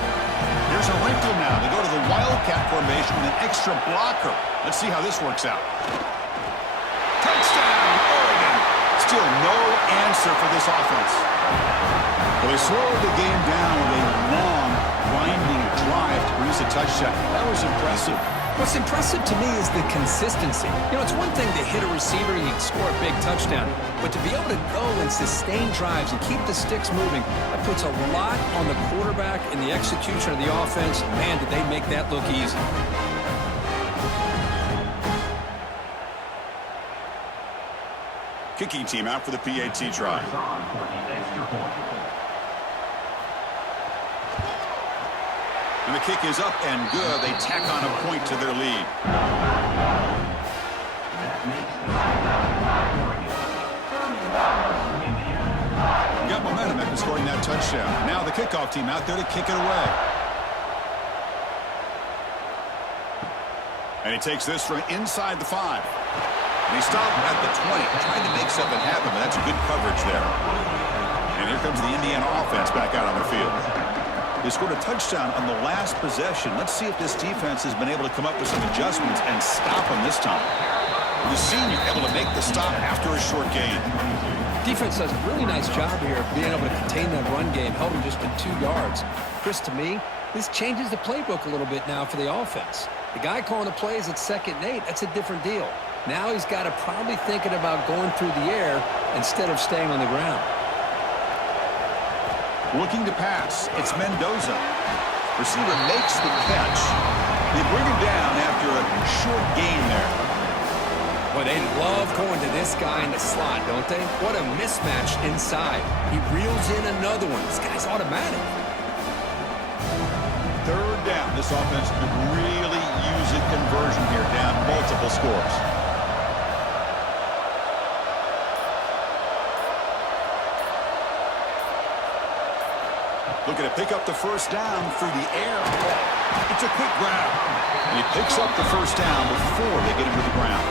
There's a wrinkle now. They go to the Wildcat formation with an extra blocker. Let's see how this works out. Touchdown, Oregon. Still no answer for this offense. Well, they slowed the game down with a long, winding drive to produce a touchdown. That was impressive. What's impressive to me is the consistency. You know, it's one thing to hit a receiver and you can score a big touchdown, but to be able to go and sustain drives and keep the sticks moving, that puts a lot on the quarterback and the execution of the offense. Man, did they make that look easy. Kicking team out for the PAT try. And the kick is up and good. They tack on a point to their lead. Got momentum at this scoring that touchdown. Now the kickoff team out there to kick it away. And he takes this from inside the 5. And he stopped at the 20, trying to make something happen, but that's good coverage there. And here comes the Indiana offense back out on the field. They scored a touchdown on the last possession. Let's see if this defense has been able to come up with some adjustments and stop them this time. The senior able to make the stop after a short gain. Defense does a really nice job here of being able to contain that run game, held him just to 2 yards. Chris, to me, this changes the playbook a little bit now for the offense. The guy calling the plays at 2nd and 8, that's a different deal. Now he's got to probably thinking about going through the air instead of staying on the ground. Looking to pass, it's Mendoza. Receiver makes the catch. They bring him down after a short gain there. Boy, they love going to this guy in the slot, don't they? What a mismatch inside. He reels in another one. This guy's automatic. 3rd down. This offense could really use a conversion here, down multiple scores. Looking to pick up the 1st down through the air. It's a quick grab. And he picks up the 1st down before they get him to the ground.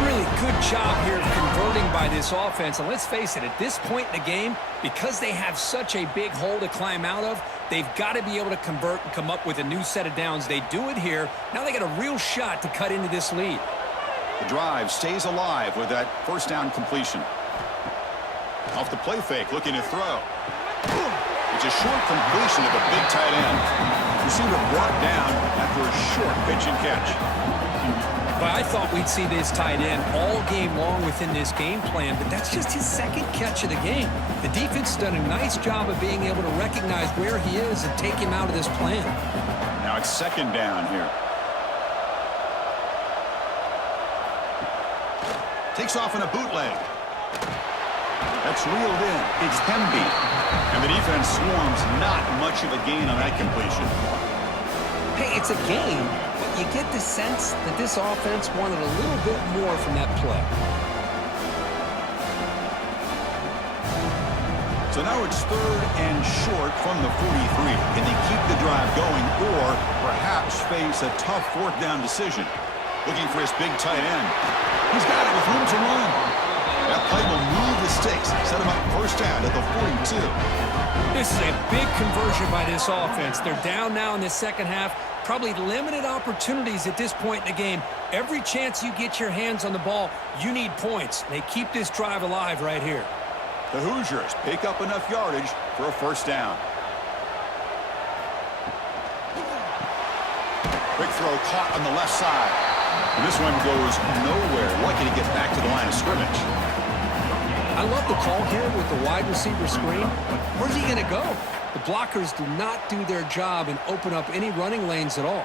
Really good job here of converting by this offense. And let's face it, at this point in the game, because they have such a big hole to climb out of, they've got to be able to convert and come up with a new set of downs. They do it here. Now they got a real shot to cut into this lead. The drive stays alive with that 1st down completion. Off the play fake, looking to throw. It's a short completion of a big tight end. Receiver brought down after a short pitch and catch. But I thought we'd see this tight end all game long within this game plan, but that's just his 2nd catch of the game. The defense has done a nice job of being able to recognize where he is and take him out of this plan. Now it's 2nd down here. Takes off in a bootleg. That's reeled in. It's Hemby. And the defense swarms, not much of a gain on that completion. Hey, it's a game, but you get the sense that this offense wanted a little bit more from that play. So now it's 3rd and short from the 43. Can they keep the drive going or perhaps face a tough 4th down decision? Looking for his big tight end. He's got it with room to run. That play will move the sticks, set him up 1st down at the 42. This is a big conversion by this offense. They're down now in the 2nd half. Probably limited opportunities at this point in the game. Every chance you get your hands on the ball, you need points. They keep this drive alive right here. The Hoosiers pick up enough yardage for a 1st down. Quick throw caught on the left side. And this one goes nowhere. Lucky to get back to the line of scrimmage. I love the call here with the wide receiver screen. Where's he going to go? The blockers do not do their job and open up any running lanes at all.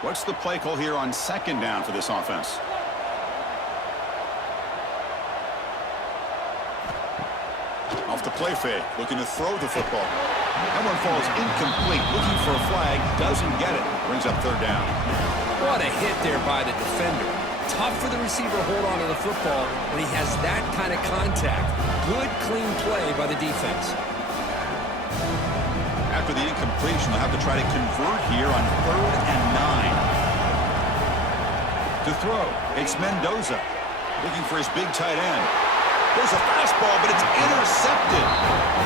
What's the play call here on 2nd down for this offense? Off the play fake, looking to throw the football. That one falls incomplete, looking for a flag, doesn't get it. Brings up 3rd down. What a hit there by the defender. Tough for the receiver to hold on to the football when he has that kind of contact. Good, clean play by the defense. After the incompletion, they'll have to try to convert here on 3rd and 9. To throw, it's Mendoza. Looking for his big tight end. There's a fastball, but it's intercepted.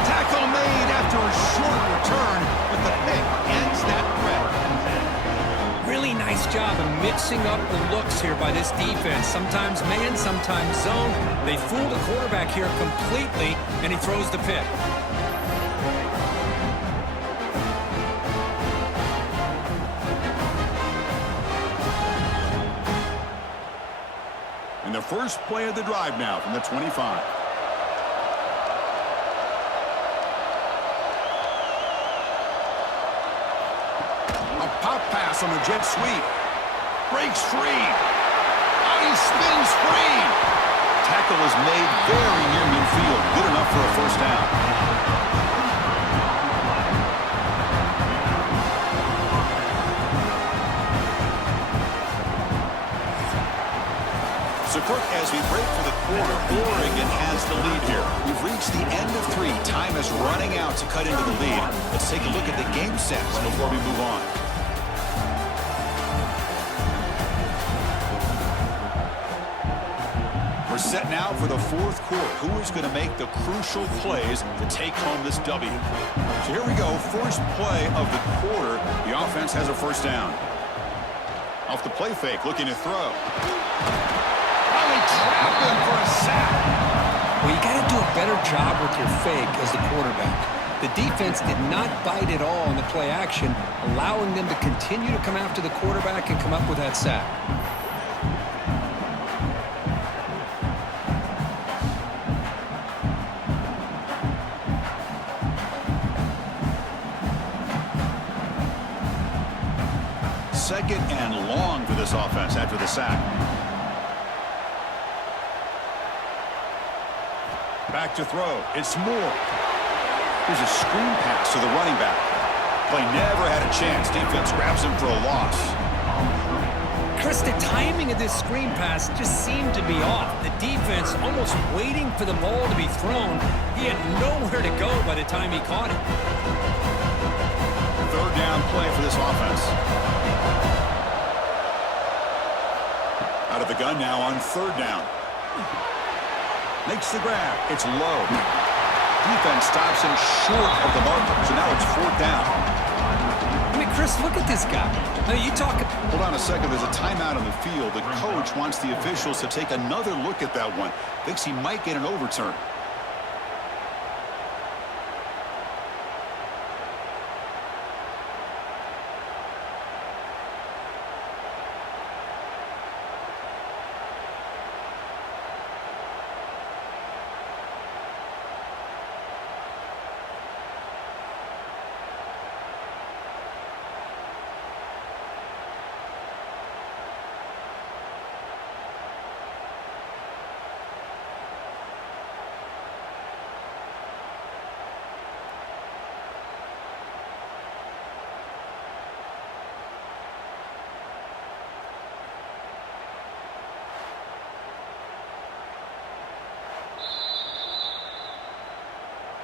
Tackle made after a short return, but the pick ends that threat. Really nice job of mixing up the looks here by this defense. Sometimes man, sometimes zone. They fool the quarterback here completely, and he throws the pick. And the first play of the drive now from the 25. A pop pass on the jet sweep. Breaks free. He spins free. Tackle is made very near midfield. Good enough for a 1st down. So, Kirk, as we break for the quarter, Oregon has the lead here. We've reached the end of 3. Time is running out to cut into the lead. Let's take a look at the game stats before we move on. We're set now for the 4th quarter. Who is going to make the crucial plays to take home this W? So here we go. First play of the quarter. The offense has a first down. Off the play fake, looking to throw. Trapped him for a sack. Well, you got to do a better job with your fake as the quarterback. The defense did not bite at all in the play action, allowing them to continue to come after the quarterback and come up with that sack. Second and long for this offense after the sack. Back to throw. It's Moore. Here's a screen pass to the running back. Play never had a chance. Defense grabs him for a loss. Chris, the timing of this screen pass just seemed to be off. The defense almost waiting for the ball to be thrown. He had nowhere to go by the time he caught it. Third down play for this offense. Out of the gun now on third down. Makes the grab. It's low. Defense stops him short of the marker. So now it's 4th down. I mean, Chris, look at this guy. Now, you talk. Hold on a second. There's a timeout on the field. The coach wants the officials to take another look at that one. Thinks he might get an overturn.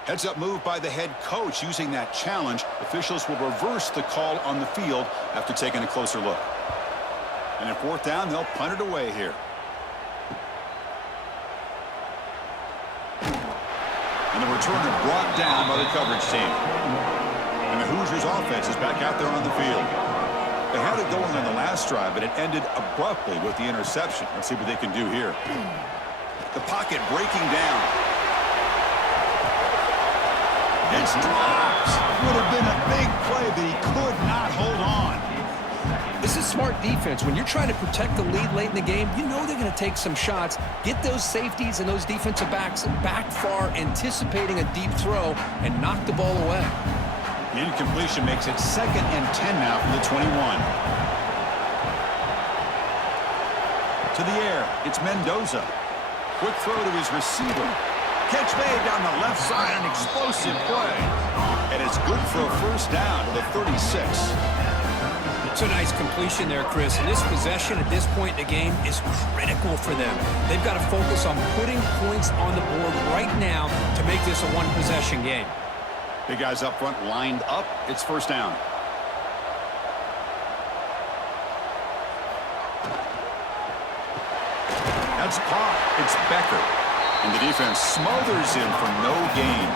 Heads up move by the head coach using that challenge. Officials will reverse the call on the field after taking a closer look. And at 4th down, they'll punt it away here. And the returner brought down by the coverage team. And the Hoosiers offense is back out there on the field. They had it going on the last drive, but it ended abruptly with the interception. Let's see what they can do here. The pocket breaking down. It's dropped. Would have been a big play, but he could not hold on. This is smart defense. When you're trying to protect the lead late in the game, you know they're going to take some shots, get those safeties and those defensive backs back far, anticipating a deep throw, and knock the ball away. The incompletion makes it 2nd and 10 now from the 21. To the air, it's Mendoza. Quick throw to his receiver. Catch made down the left side, an explosive play. And it's good for a first down to the 36. It's a nice completion there, Chris. And this possession at this point in the game is critical for them. They've got to focus on putting points on the board right now to make this a one-possession game. Big guys up front lined up. It's first down. That's caught. It's Becker. And the defense smothers him for no gain.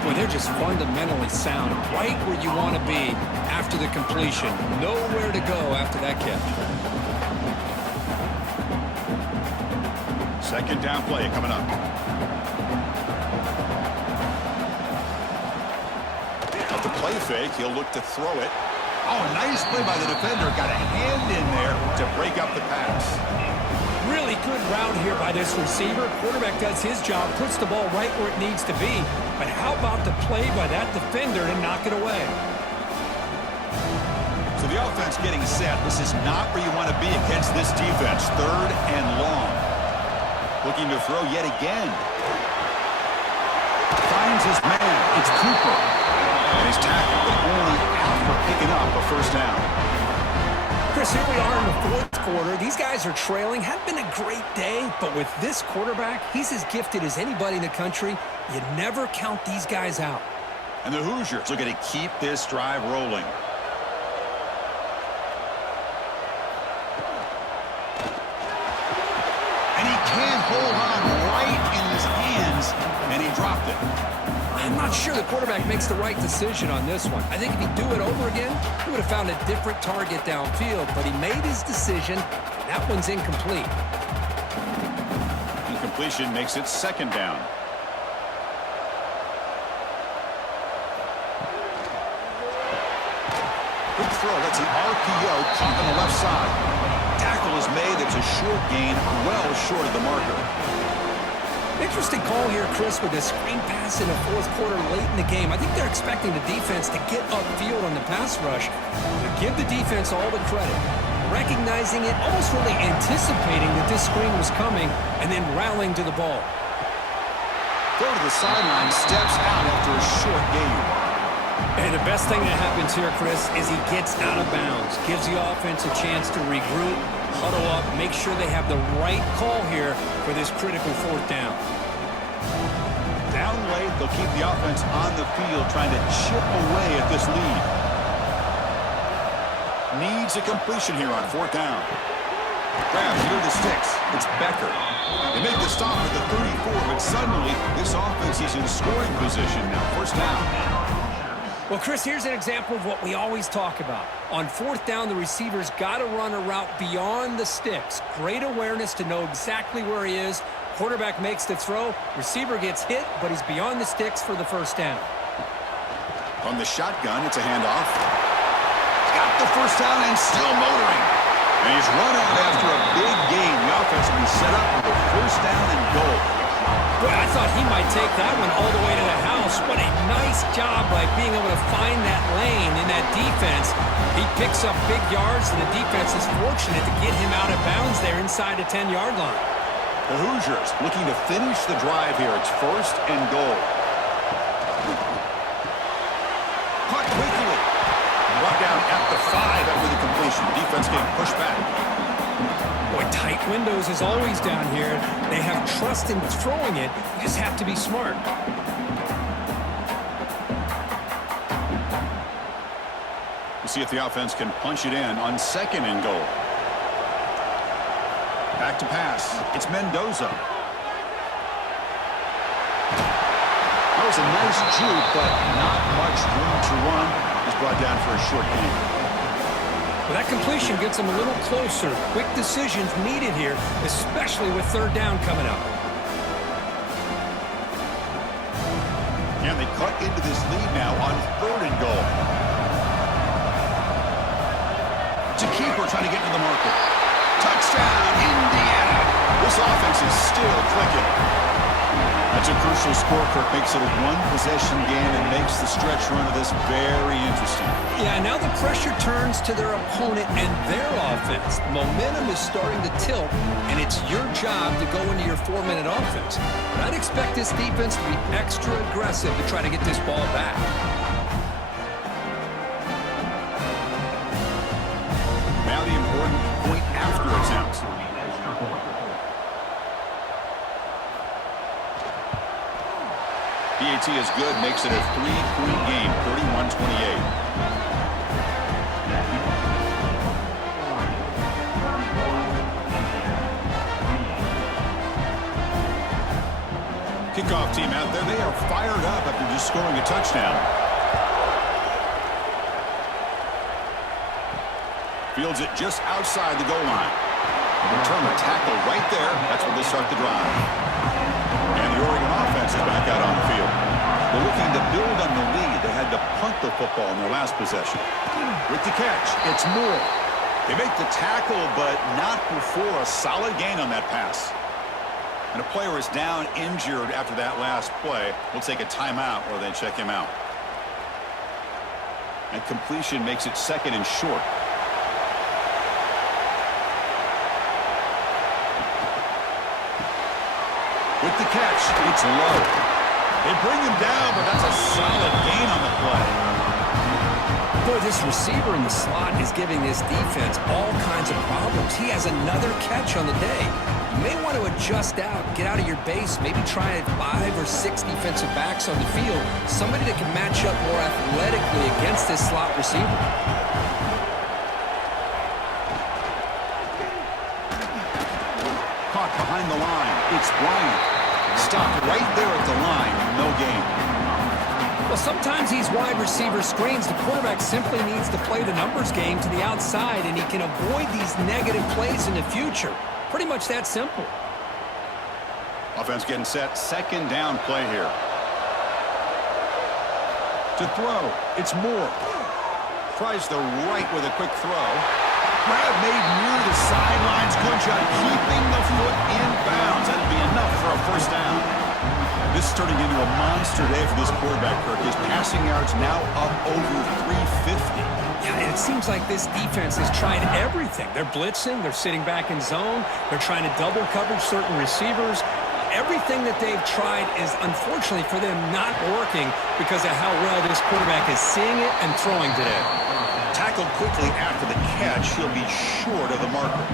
Boy, they're just fundamentally sound, right where you want to be after the completion. Nowhere to go after that catch. Second down play coming up. At the play fake, he'll look to throw it. Oh, nice play by the defender. Got a hand in there to break up the pass. Really good route here by this receiver. Quarterback does his job, puts the ball right where it needs to be. But how about the play by that defender to knock it away? So the offense getting set. This is not where you want to be against this defense. 3rd and long. Looking to throw yet again. Finds his man. It's Cooper. And he's tackled, but only after picking up a first down. Chris, here we are in the 4th quarter. order. These guys are trailing. Hadn't been a great day, but with this quarterback, he's as gifted as anybody in the country. You never count these guys out. And the Hoosiers looking to keep this drive rolling. And he can't hold on right in his hands, and he dropped it. I'm not sure the quarterback makes the right decision on this one. I think if he'd do it over again, he would have found a different target downfield, but he made his decision. That one's incomplete. Incompletion makes it second down. Quick throw, that's an RPO caught on the left side. Tackle is made, it's a short gain, well short of the marker. Interesting call here, Chris, with this screen pass in the fourth quarter late in the game. I think they're expecting the defense to get upfield on the pass rush. But give the defense all the credit. Recognizing it, almost really anticipating that this screen was coming, and then rallying to the ball. Throw to the sideline, steps out after a short gain. And the best thing that happens here, Chris, is he gets out of bounds. Gives the offense a chance to regroup, huddle up, make sure they have the right call here for this critical fourth down. Down late, they'll keep the offense on the field trying to chip away at this lead. Needs a completion here on fourth down. Grabs near the sticks. It's Becker. They make the stop at the 34, but suddenly this offense is in scoring position now. First down. Well, Chris, here's an example of what we always talk about. On fourth down, the receiver's got to run a route beyond the sticks. Great awareness to know exactly where he is. Quarterback makes the throw. Receiver gets hit, but he's beyond the sticks for the first down. From the shotgun, it's a handoff. Got the first down and still motoring. And he's run out after a big gain. The offense will be set up with a first down and goal. Boy, I thought he might take that one all the way to the house. What a nice job by being able to find that lane in that defense. He picks up big yards, and the defense is fortunate to get him out of bounds there inside the 10-yard line. The Hoosiers looking to finish the drive here. It's first and goal. Caught quickly. Brought down at the 5 after the completion. Defense getting pushed back. Boy, tight windows is always down here. They have trust in throwing it. You just have to be smart. We'll see if the offense can punch it in on second and goal. Back to pass. It's Mendoza. That was a nice juke, but not much room to run. He's brought down for a short gain. Well, that completion gets him a little closer. Quick decisions needed here, especially with third down coming up. And they cut into this lead now on third and goal. It's a keeper trying to get to the marker. Touchdown, Indiana. This offense is still clicking. That's a crucial score, Kirk. Makes it a one-possession game and makes the stretch run of this very interesting. Yeah, now the pressure turns to their opponent and their offense. Momentum is starting to tilt, and it's your job to go into your 4-minute offense. But I'd expect this defense to be extra aggressive to try to get this ball back. Now the important point after attempt. PAT is good, makes it a 3-point game, 31-28. Kickoff team out there, they are fired up after just scoring a touchdown. Fields it just outside the goal line. Returner tackle right there. That's where they start the drive. And the Oregon offense is back out on the field. They're looking to build on the lead. They had to punt the football in their last possession. With the catch, it's Moore. They make the tackle, but not before a solid gain on that pass. And a player is down injured after that last play. We'll take a timeout or then check him out. And completion makes it second and short. With the catch, it's low. They bring him down, but that's a solid gain on the play. Boy, Boy, this receiver in the slot is giving this defense all kinds of problems. He has another catch on the day. You may want to adjust out, get out of your base, maybe try 5 or 6 defensive backs on the field, somebody that can match up more athletically against this slot receiver. Caught behind the line. It's Bryant. Stopped right there at the line. No gain. Well, sometimes these wide receiver screens, the quarterback simply needs to play the numbers game to the outside, and he can avoid these negative plays in the future. Pretty much that simple. Offense getting set. Second down play here. To throw. It's Moore. Tries the right with a quick throw. Grab made near the sidelines. Good job keeping the foot in bounds. That'll be enough for a first down. This is turning into a monster day for this quarterback, Kirk. His passing yards now up over 350. Yeah, and it seems like this defense has tried everything. They're blitzing. They're sitting back in zone. They're trying to double coverage certain receivers. Everything that they've tried is, unfortunately for them, not working because of how well this quarterback is seeing it and throwing today. Tackled quickly after the catch. He'll be short of the marker.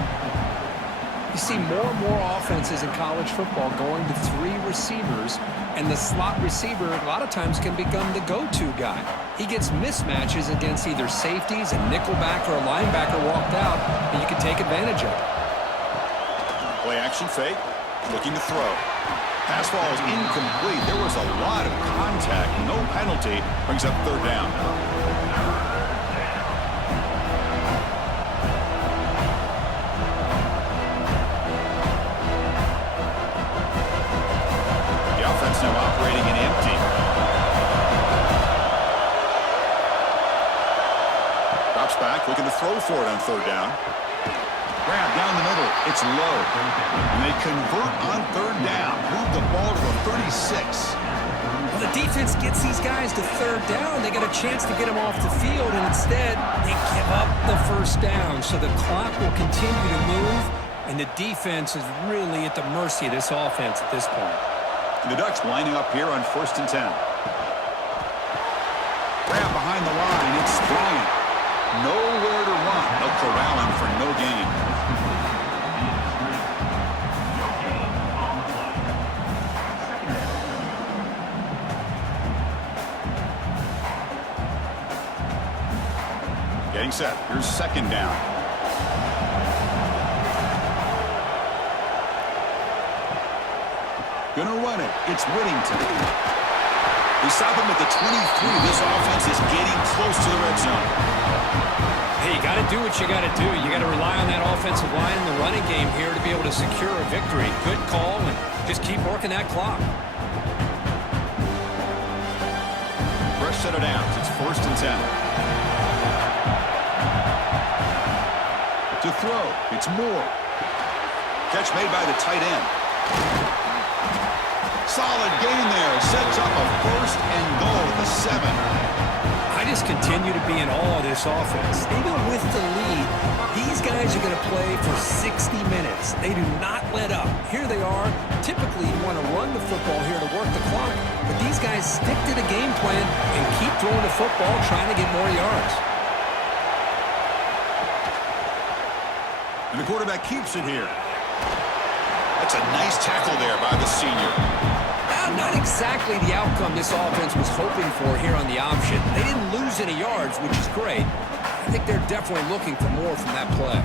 You see more and more offenses in college football going to 3 receivers, and the slot receiver a lot of times can become the go-to guy. He gets mismatches against either safeties, a nickelback, or a linebacker walked out, and you can take advantage of it. Play action fake. Looking to throw. Pass ball is incomplete. There was a lot of contact. No penalty. Brings up third down. Now operating in empty. Drops back, looking to throw for it on third down. Grab down the middle. It's low. And they convert on third down. Move the ball to the 36. Well, the defense gets these guys to third down. They got a chance to get them off the field, and instead they give up the first down. So the clock will continue to move, and the defense is really at the mercy of this offense at this point. The Ducks lining up here on 1st and 10. Grab behind the line. It's Bryant. Nowhere to run. They'll corral him for no gain. Getting set. Here's second down. Gonna run it. It's Whittington. They stop him at the 23. This offense is getting close to the red zone. Hey, you got to do what you got to do. You got to rely on that offensive line in the running game here to be able to secure a victory. Good call, and just keep working that clock. Fresh set of downs. It's 1st and 10. To throw. It's Moore. Catch made by the tight end. Solid gain there. Sets up a 1st and goal at the 7. I just continue to be in awe of this offense. Even with the lead, these guys are going to play for 60 minutes. They do not let up. Here they are. Typically, you want to run the football here to work the clock, but these guys stick to the game plan and keep throwing the football, trying to get more yards. And the quarterback keeps it here. That's a nice tackle there by the senior. Not exactly the outcome this offense was hoping for here on the option. They didn't lose any yards, which is great. I think they're definitely looking for more from that play.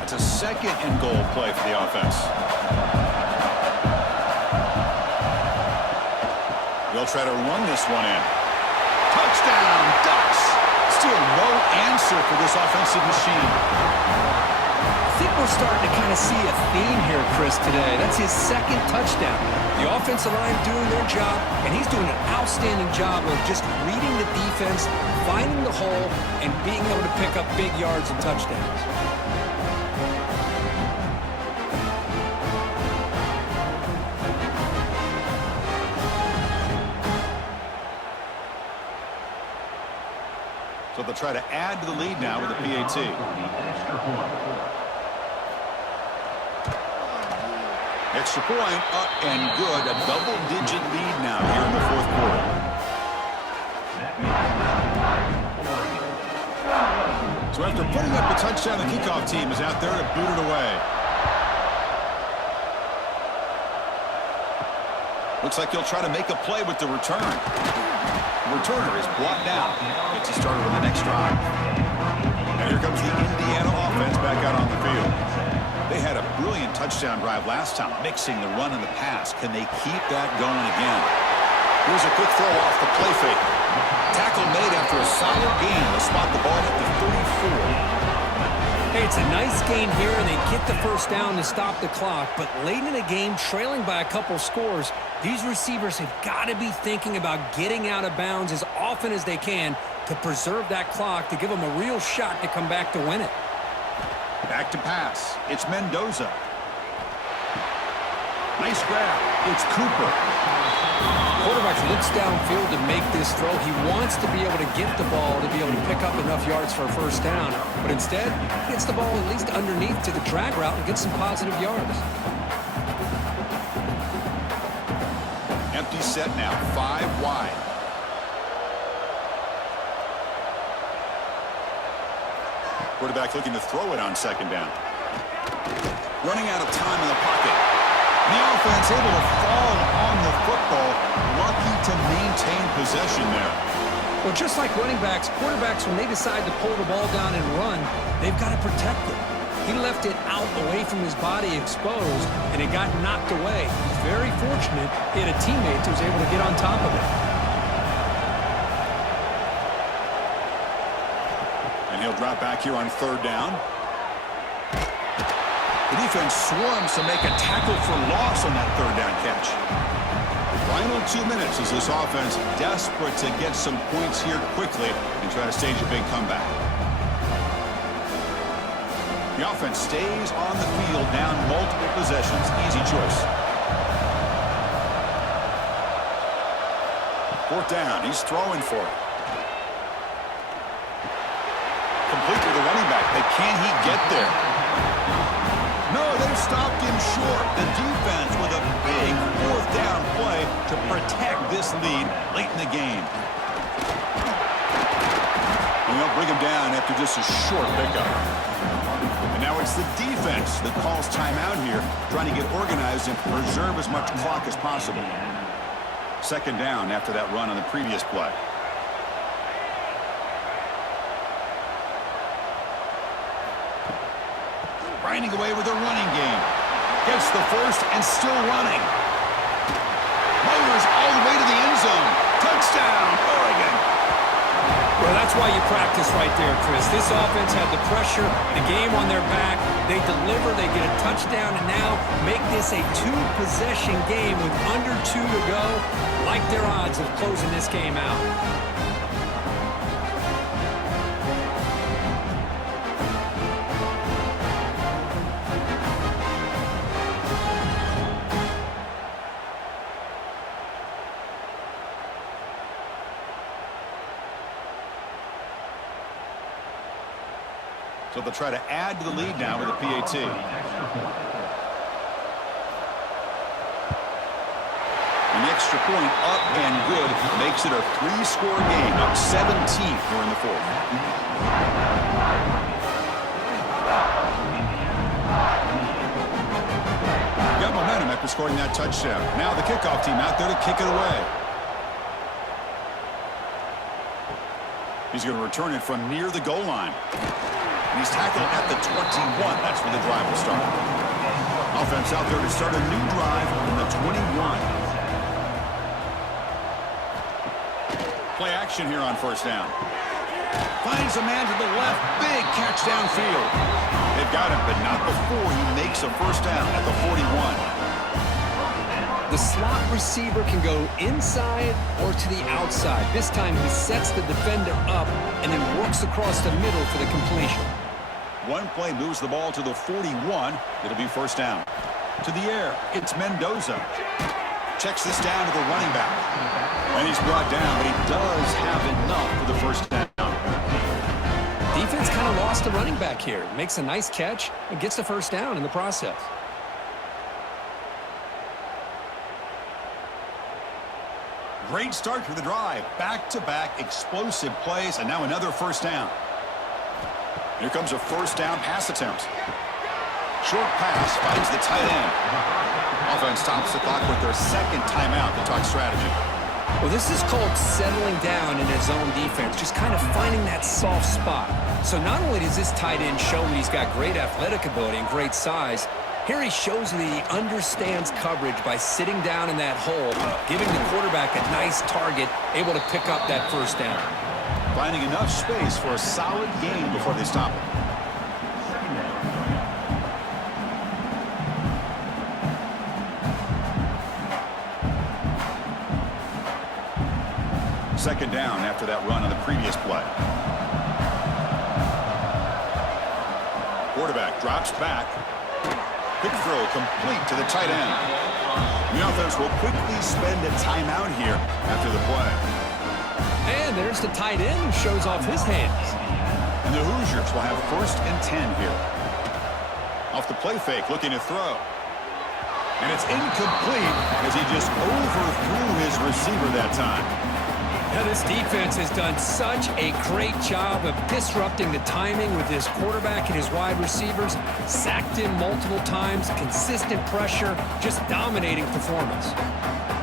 That's a 2nd and goal play for the offense. They'll try to run this one in. Touchdown, Ducks! Still no answer for this offensive machine. I think we're starting to kind of see a theme here, Chris, today. That's his 2nd touchdown. The offensive line doing their job, and he's doing an outstanding job of just reading the defense, finding the hole, and being able to pick up big yards and touchdowns. So they'll try to add to the lead now with a PAT. Extra point, up and good. A double-digit lead now here in the 4th quarter. Touchdown, the kickoff team is out there to boot it away. Looks like he'll try to make a play with the return. The returner is brought down. Gets you started on the next drive. And here comes the Indiana offense back out on the field. They had a brilliant touchdown drive last time, mixing the run and the pass. Can they keep that going again? Here's a quick throw off the play fake. Tackle made after a solid gain to spot the ball at the 34. Hey, it's a nice gain here, and they get the first down to stop the clock. But late in the game, trailing by a couple scores, these receivers have got to be thinking about getting out of bounds as often as they can to preserve that clock, to give them a real shot to come back to win it. Back to pass. It's Mendoza. Nice grab. It's Cooper. Quarterback looks downfield to make this throw. He wants to be able to get the ball to be able to pick up enough yards for a first down. But instead, he gets the ball at least underneath to the drag route and gets some positive yards. Empty set now, 5 wide. Quarterback looking to throw it on second down. Running out of time in the pocket. The offense able to fall on the football. Lucky to maintain possession there. Well, just like running backs, quarterbacks, when they decide to pull the ball down and run, they've got to protect it. He left it out away from his body exposed, and it got knocked away. He's very fortunate he had a teammate who was able to get on top of it. And he'll drop back here on third down. The defense swarms to make a tackle for loss on that third down catch. Final 2 minutes as this offense desperate to get some points here quickly and try to stage a big comeback. The offense stays on the field, down multiple possessions. Easy choice. Fourth down. He's throwing for it. Complete to the running back, but can he get there? No, they've stopped him short. The defense with a big fourth down play to protect this lead late in the game. And they'll bring him down after just a short pickup. And now it's the defense that calls timeout here, trying to get organized and preserve as much clock as possible. Second down after that run on the previous play. Grinding away with a running game. Gets the first and still running. Motors all the way to the end zone. Touchdown, Oregon. Well, that's why you practice right there, Chris. This offense had the pressure, the game on their back. They deliver, they get a touchdown, and now make this a 2-possession game with under 2 to go. Like their odds of closing this game out. So they'll try to add to the lead now with a PAT. And the extra point up and good makes it a 3-score game, up 17 here in the fourth. Got momentum after scoring that touchdown. Now the kickoff team out there to kick it away. He's going to return it from near the goal line. And he's tackled at the 21. That's where the drive will start. Offense out there to start a new drive from the 21. Play action here on first down. Finds a man to the left. Big catch downfield. They've got him, but not before he makes a first down at the 41. The slot receiver can go inside or to the outside. This time he sets the defender up and then works across the middle for the completion. One play moves the ball to the 41. It'll be first down. To the air, it's Mendoza. Checks this down to the running back. And he's brought down, but he does have enough for the first down. Defense kind of lost the running back here. Makes a nice catch and gets the first down in the process. Great start to the drive. Back-to-back explosive plays, and now another first down. Here comes a first down pass attempt. Short pass finds the tight end. Offense stops the clock with their second timeout to talk strategy. Well, this is called settling down in his zone defense, just kind of finding that soft spot. So not only does this tight end show that he's got great athletic ability and great size, here he shows that he understands coverage by sitting down in that hole, giving the quarterback a nice target, able to pick up that first down. Finding enough space for a solid gain before they stop it. Second down after that run on the previous play. Quarterback drops back. Quick throw complete to the tight end. The offense will quickly spend a timeout here after the play. And there's the tight end who shows off his hands. And the Hoosiers will have 1st and 10 here. Off the play fake, looking to throw. And it's incomplete as he just overthrew his receiver that time. Now, this defense has done such a great job of disrupting the timing with his quarterback and his wide receivers. Sacked him multiple times, consistent pressure, just dominating performance.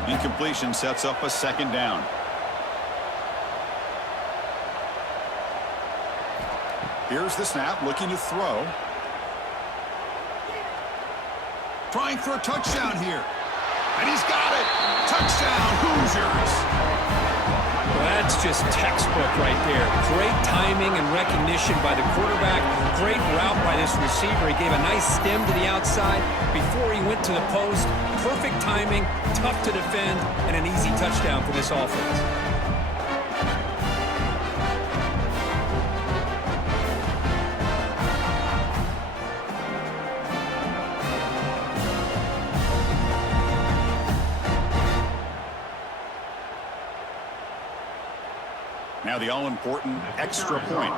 Incompletion sets up a second down. Here's the snap, looking to throw. Trying for a touchdown here. And he's got it. Touchdown, Hoosiers. Well, that's just textbook right there. Great timing and recognition by the quarterback. Great route by this receiver. He gave a nice stem to the outside before he went to the post. Perfect timing, tough to defend, and an easy touchdown for this offense. Now the all-important extra point.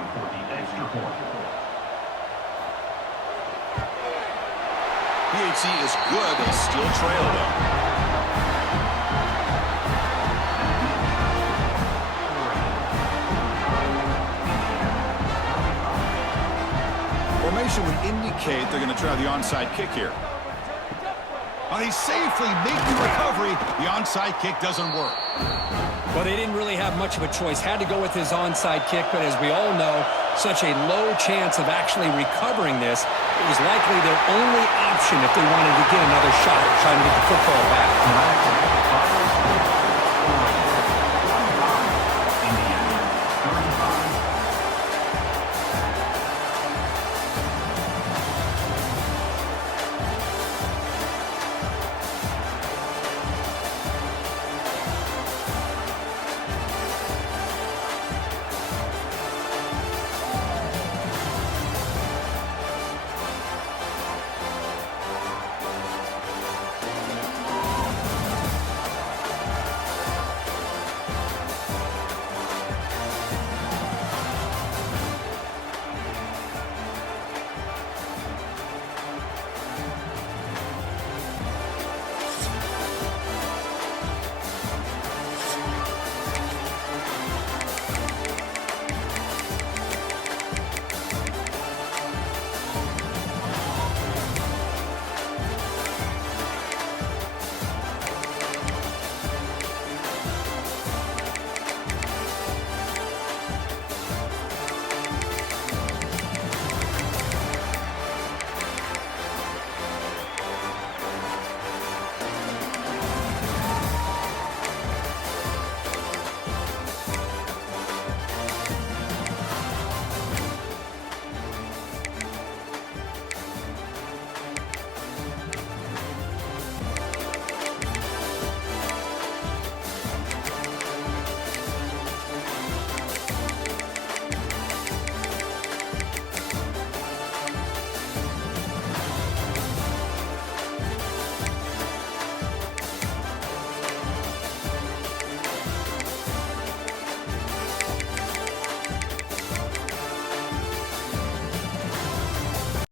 PHC is good. They still trail, though. Formation would indicate they're going to try the onside kick here. Oh, they safely make the recovery. The onside kick doesn't work. Well, they didn't really have much of a choice. Had to go with his onside kick, but as we all know, such a low chance of actually recovering this. It was likely their only option if they wanted to get another shot at trying to get the football back.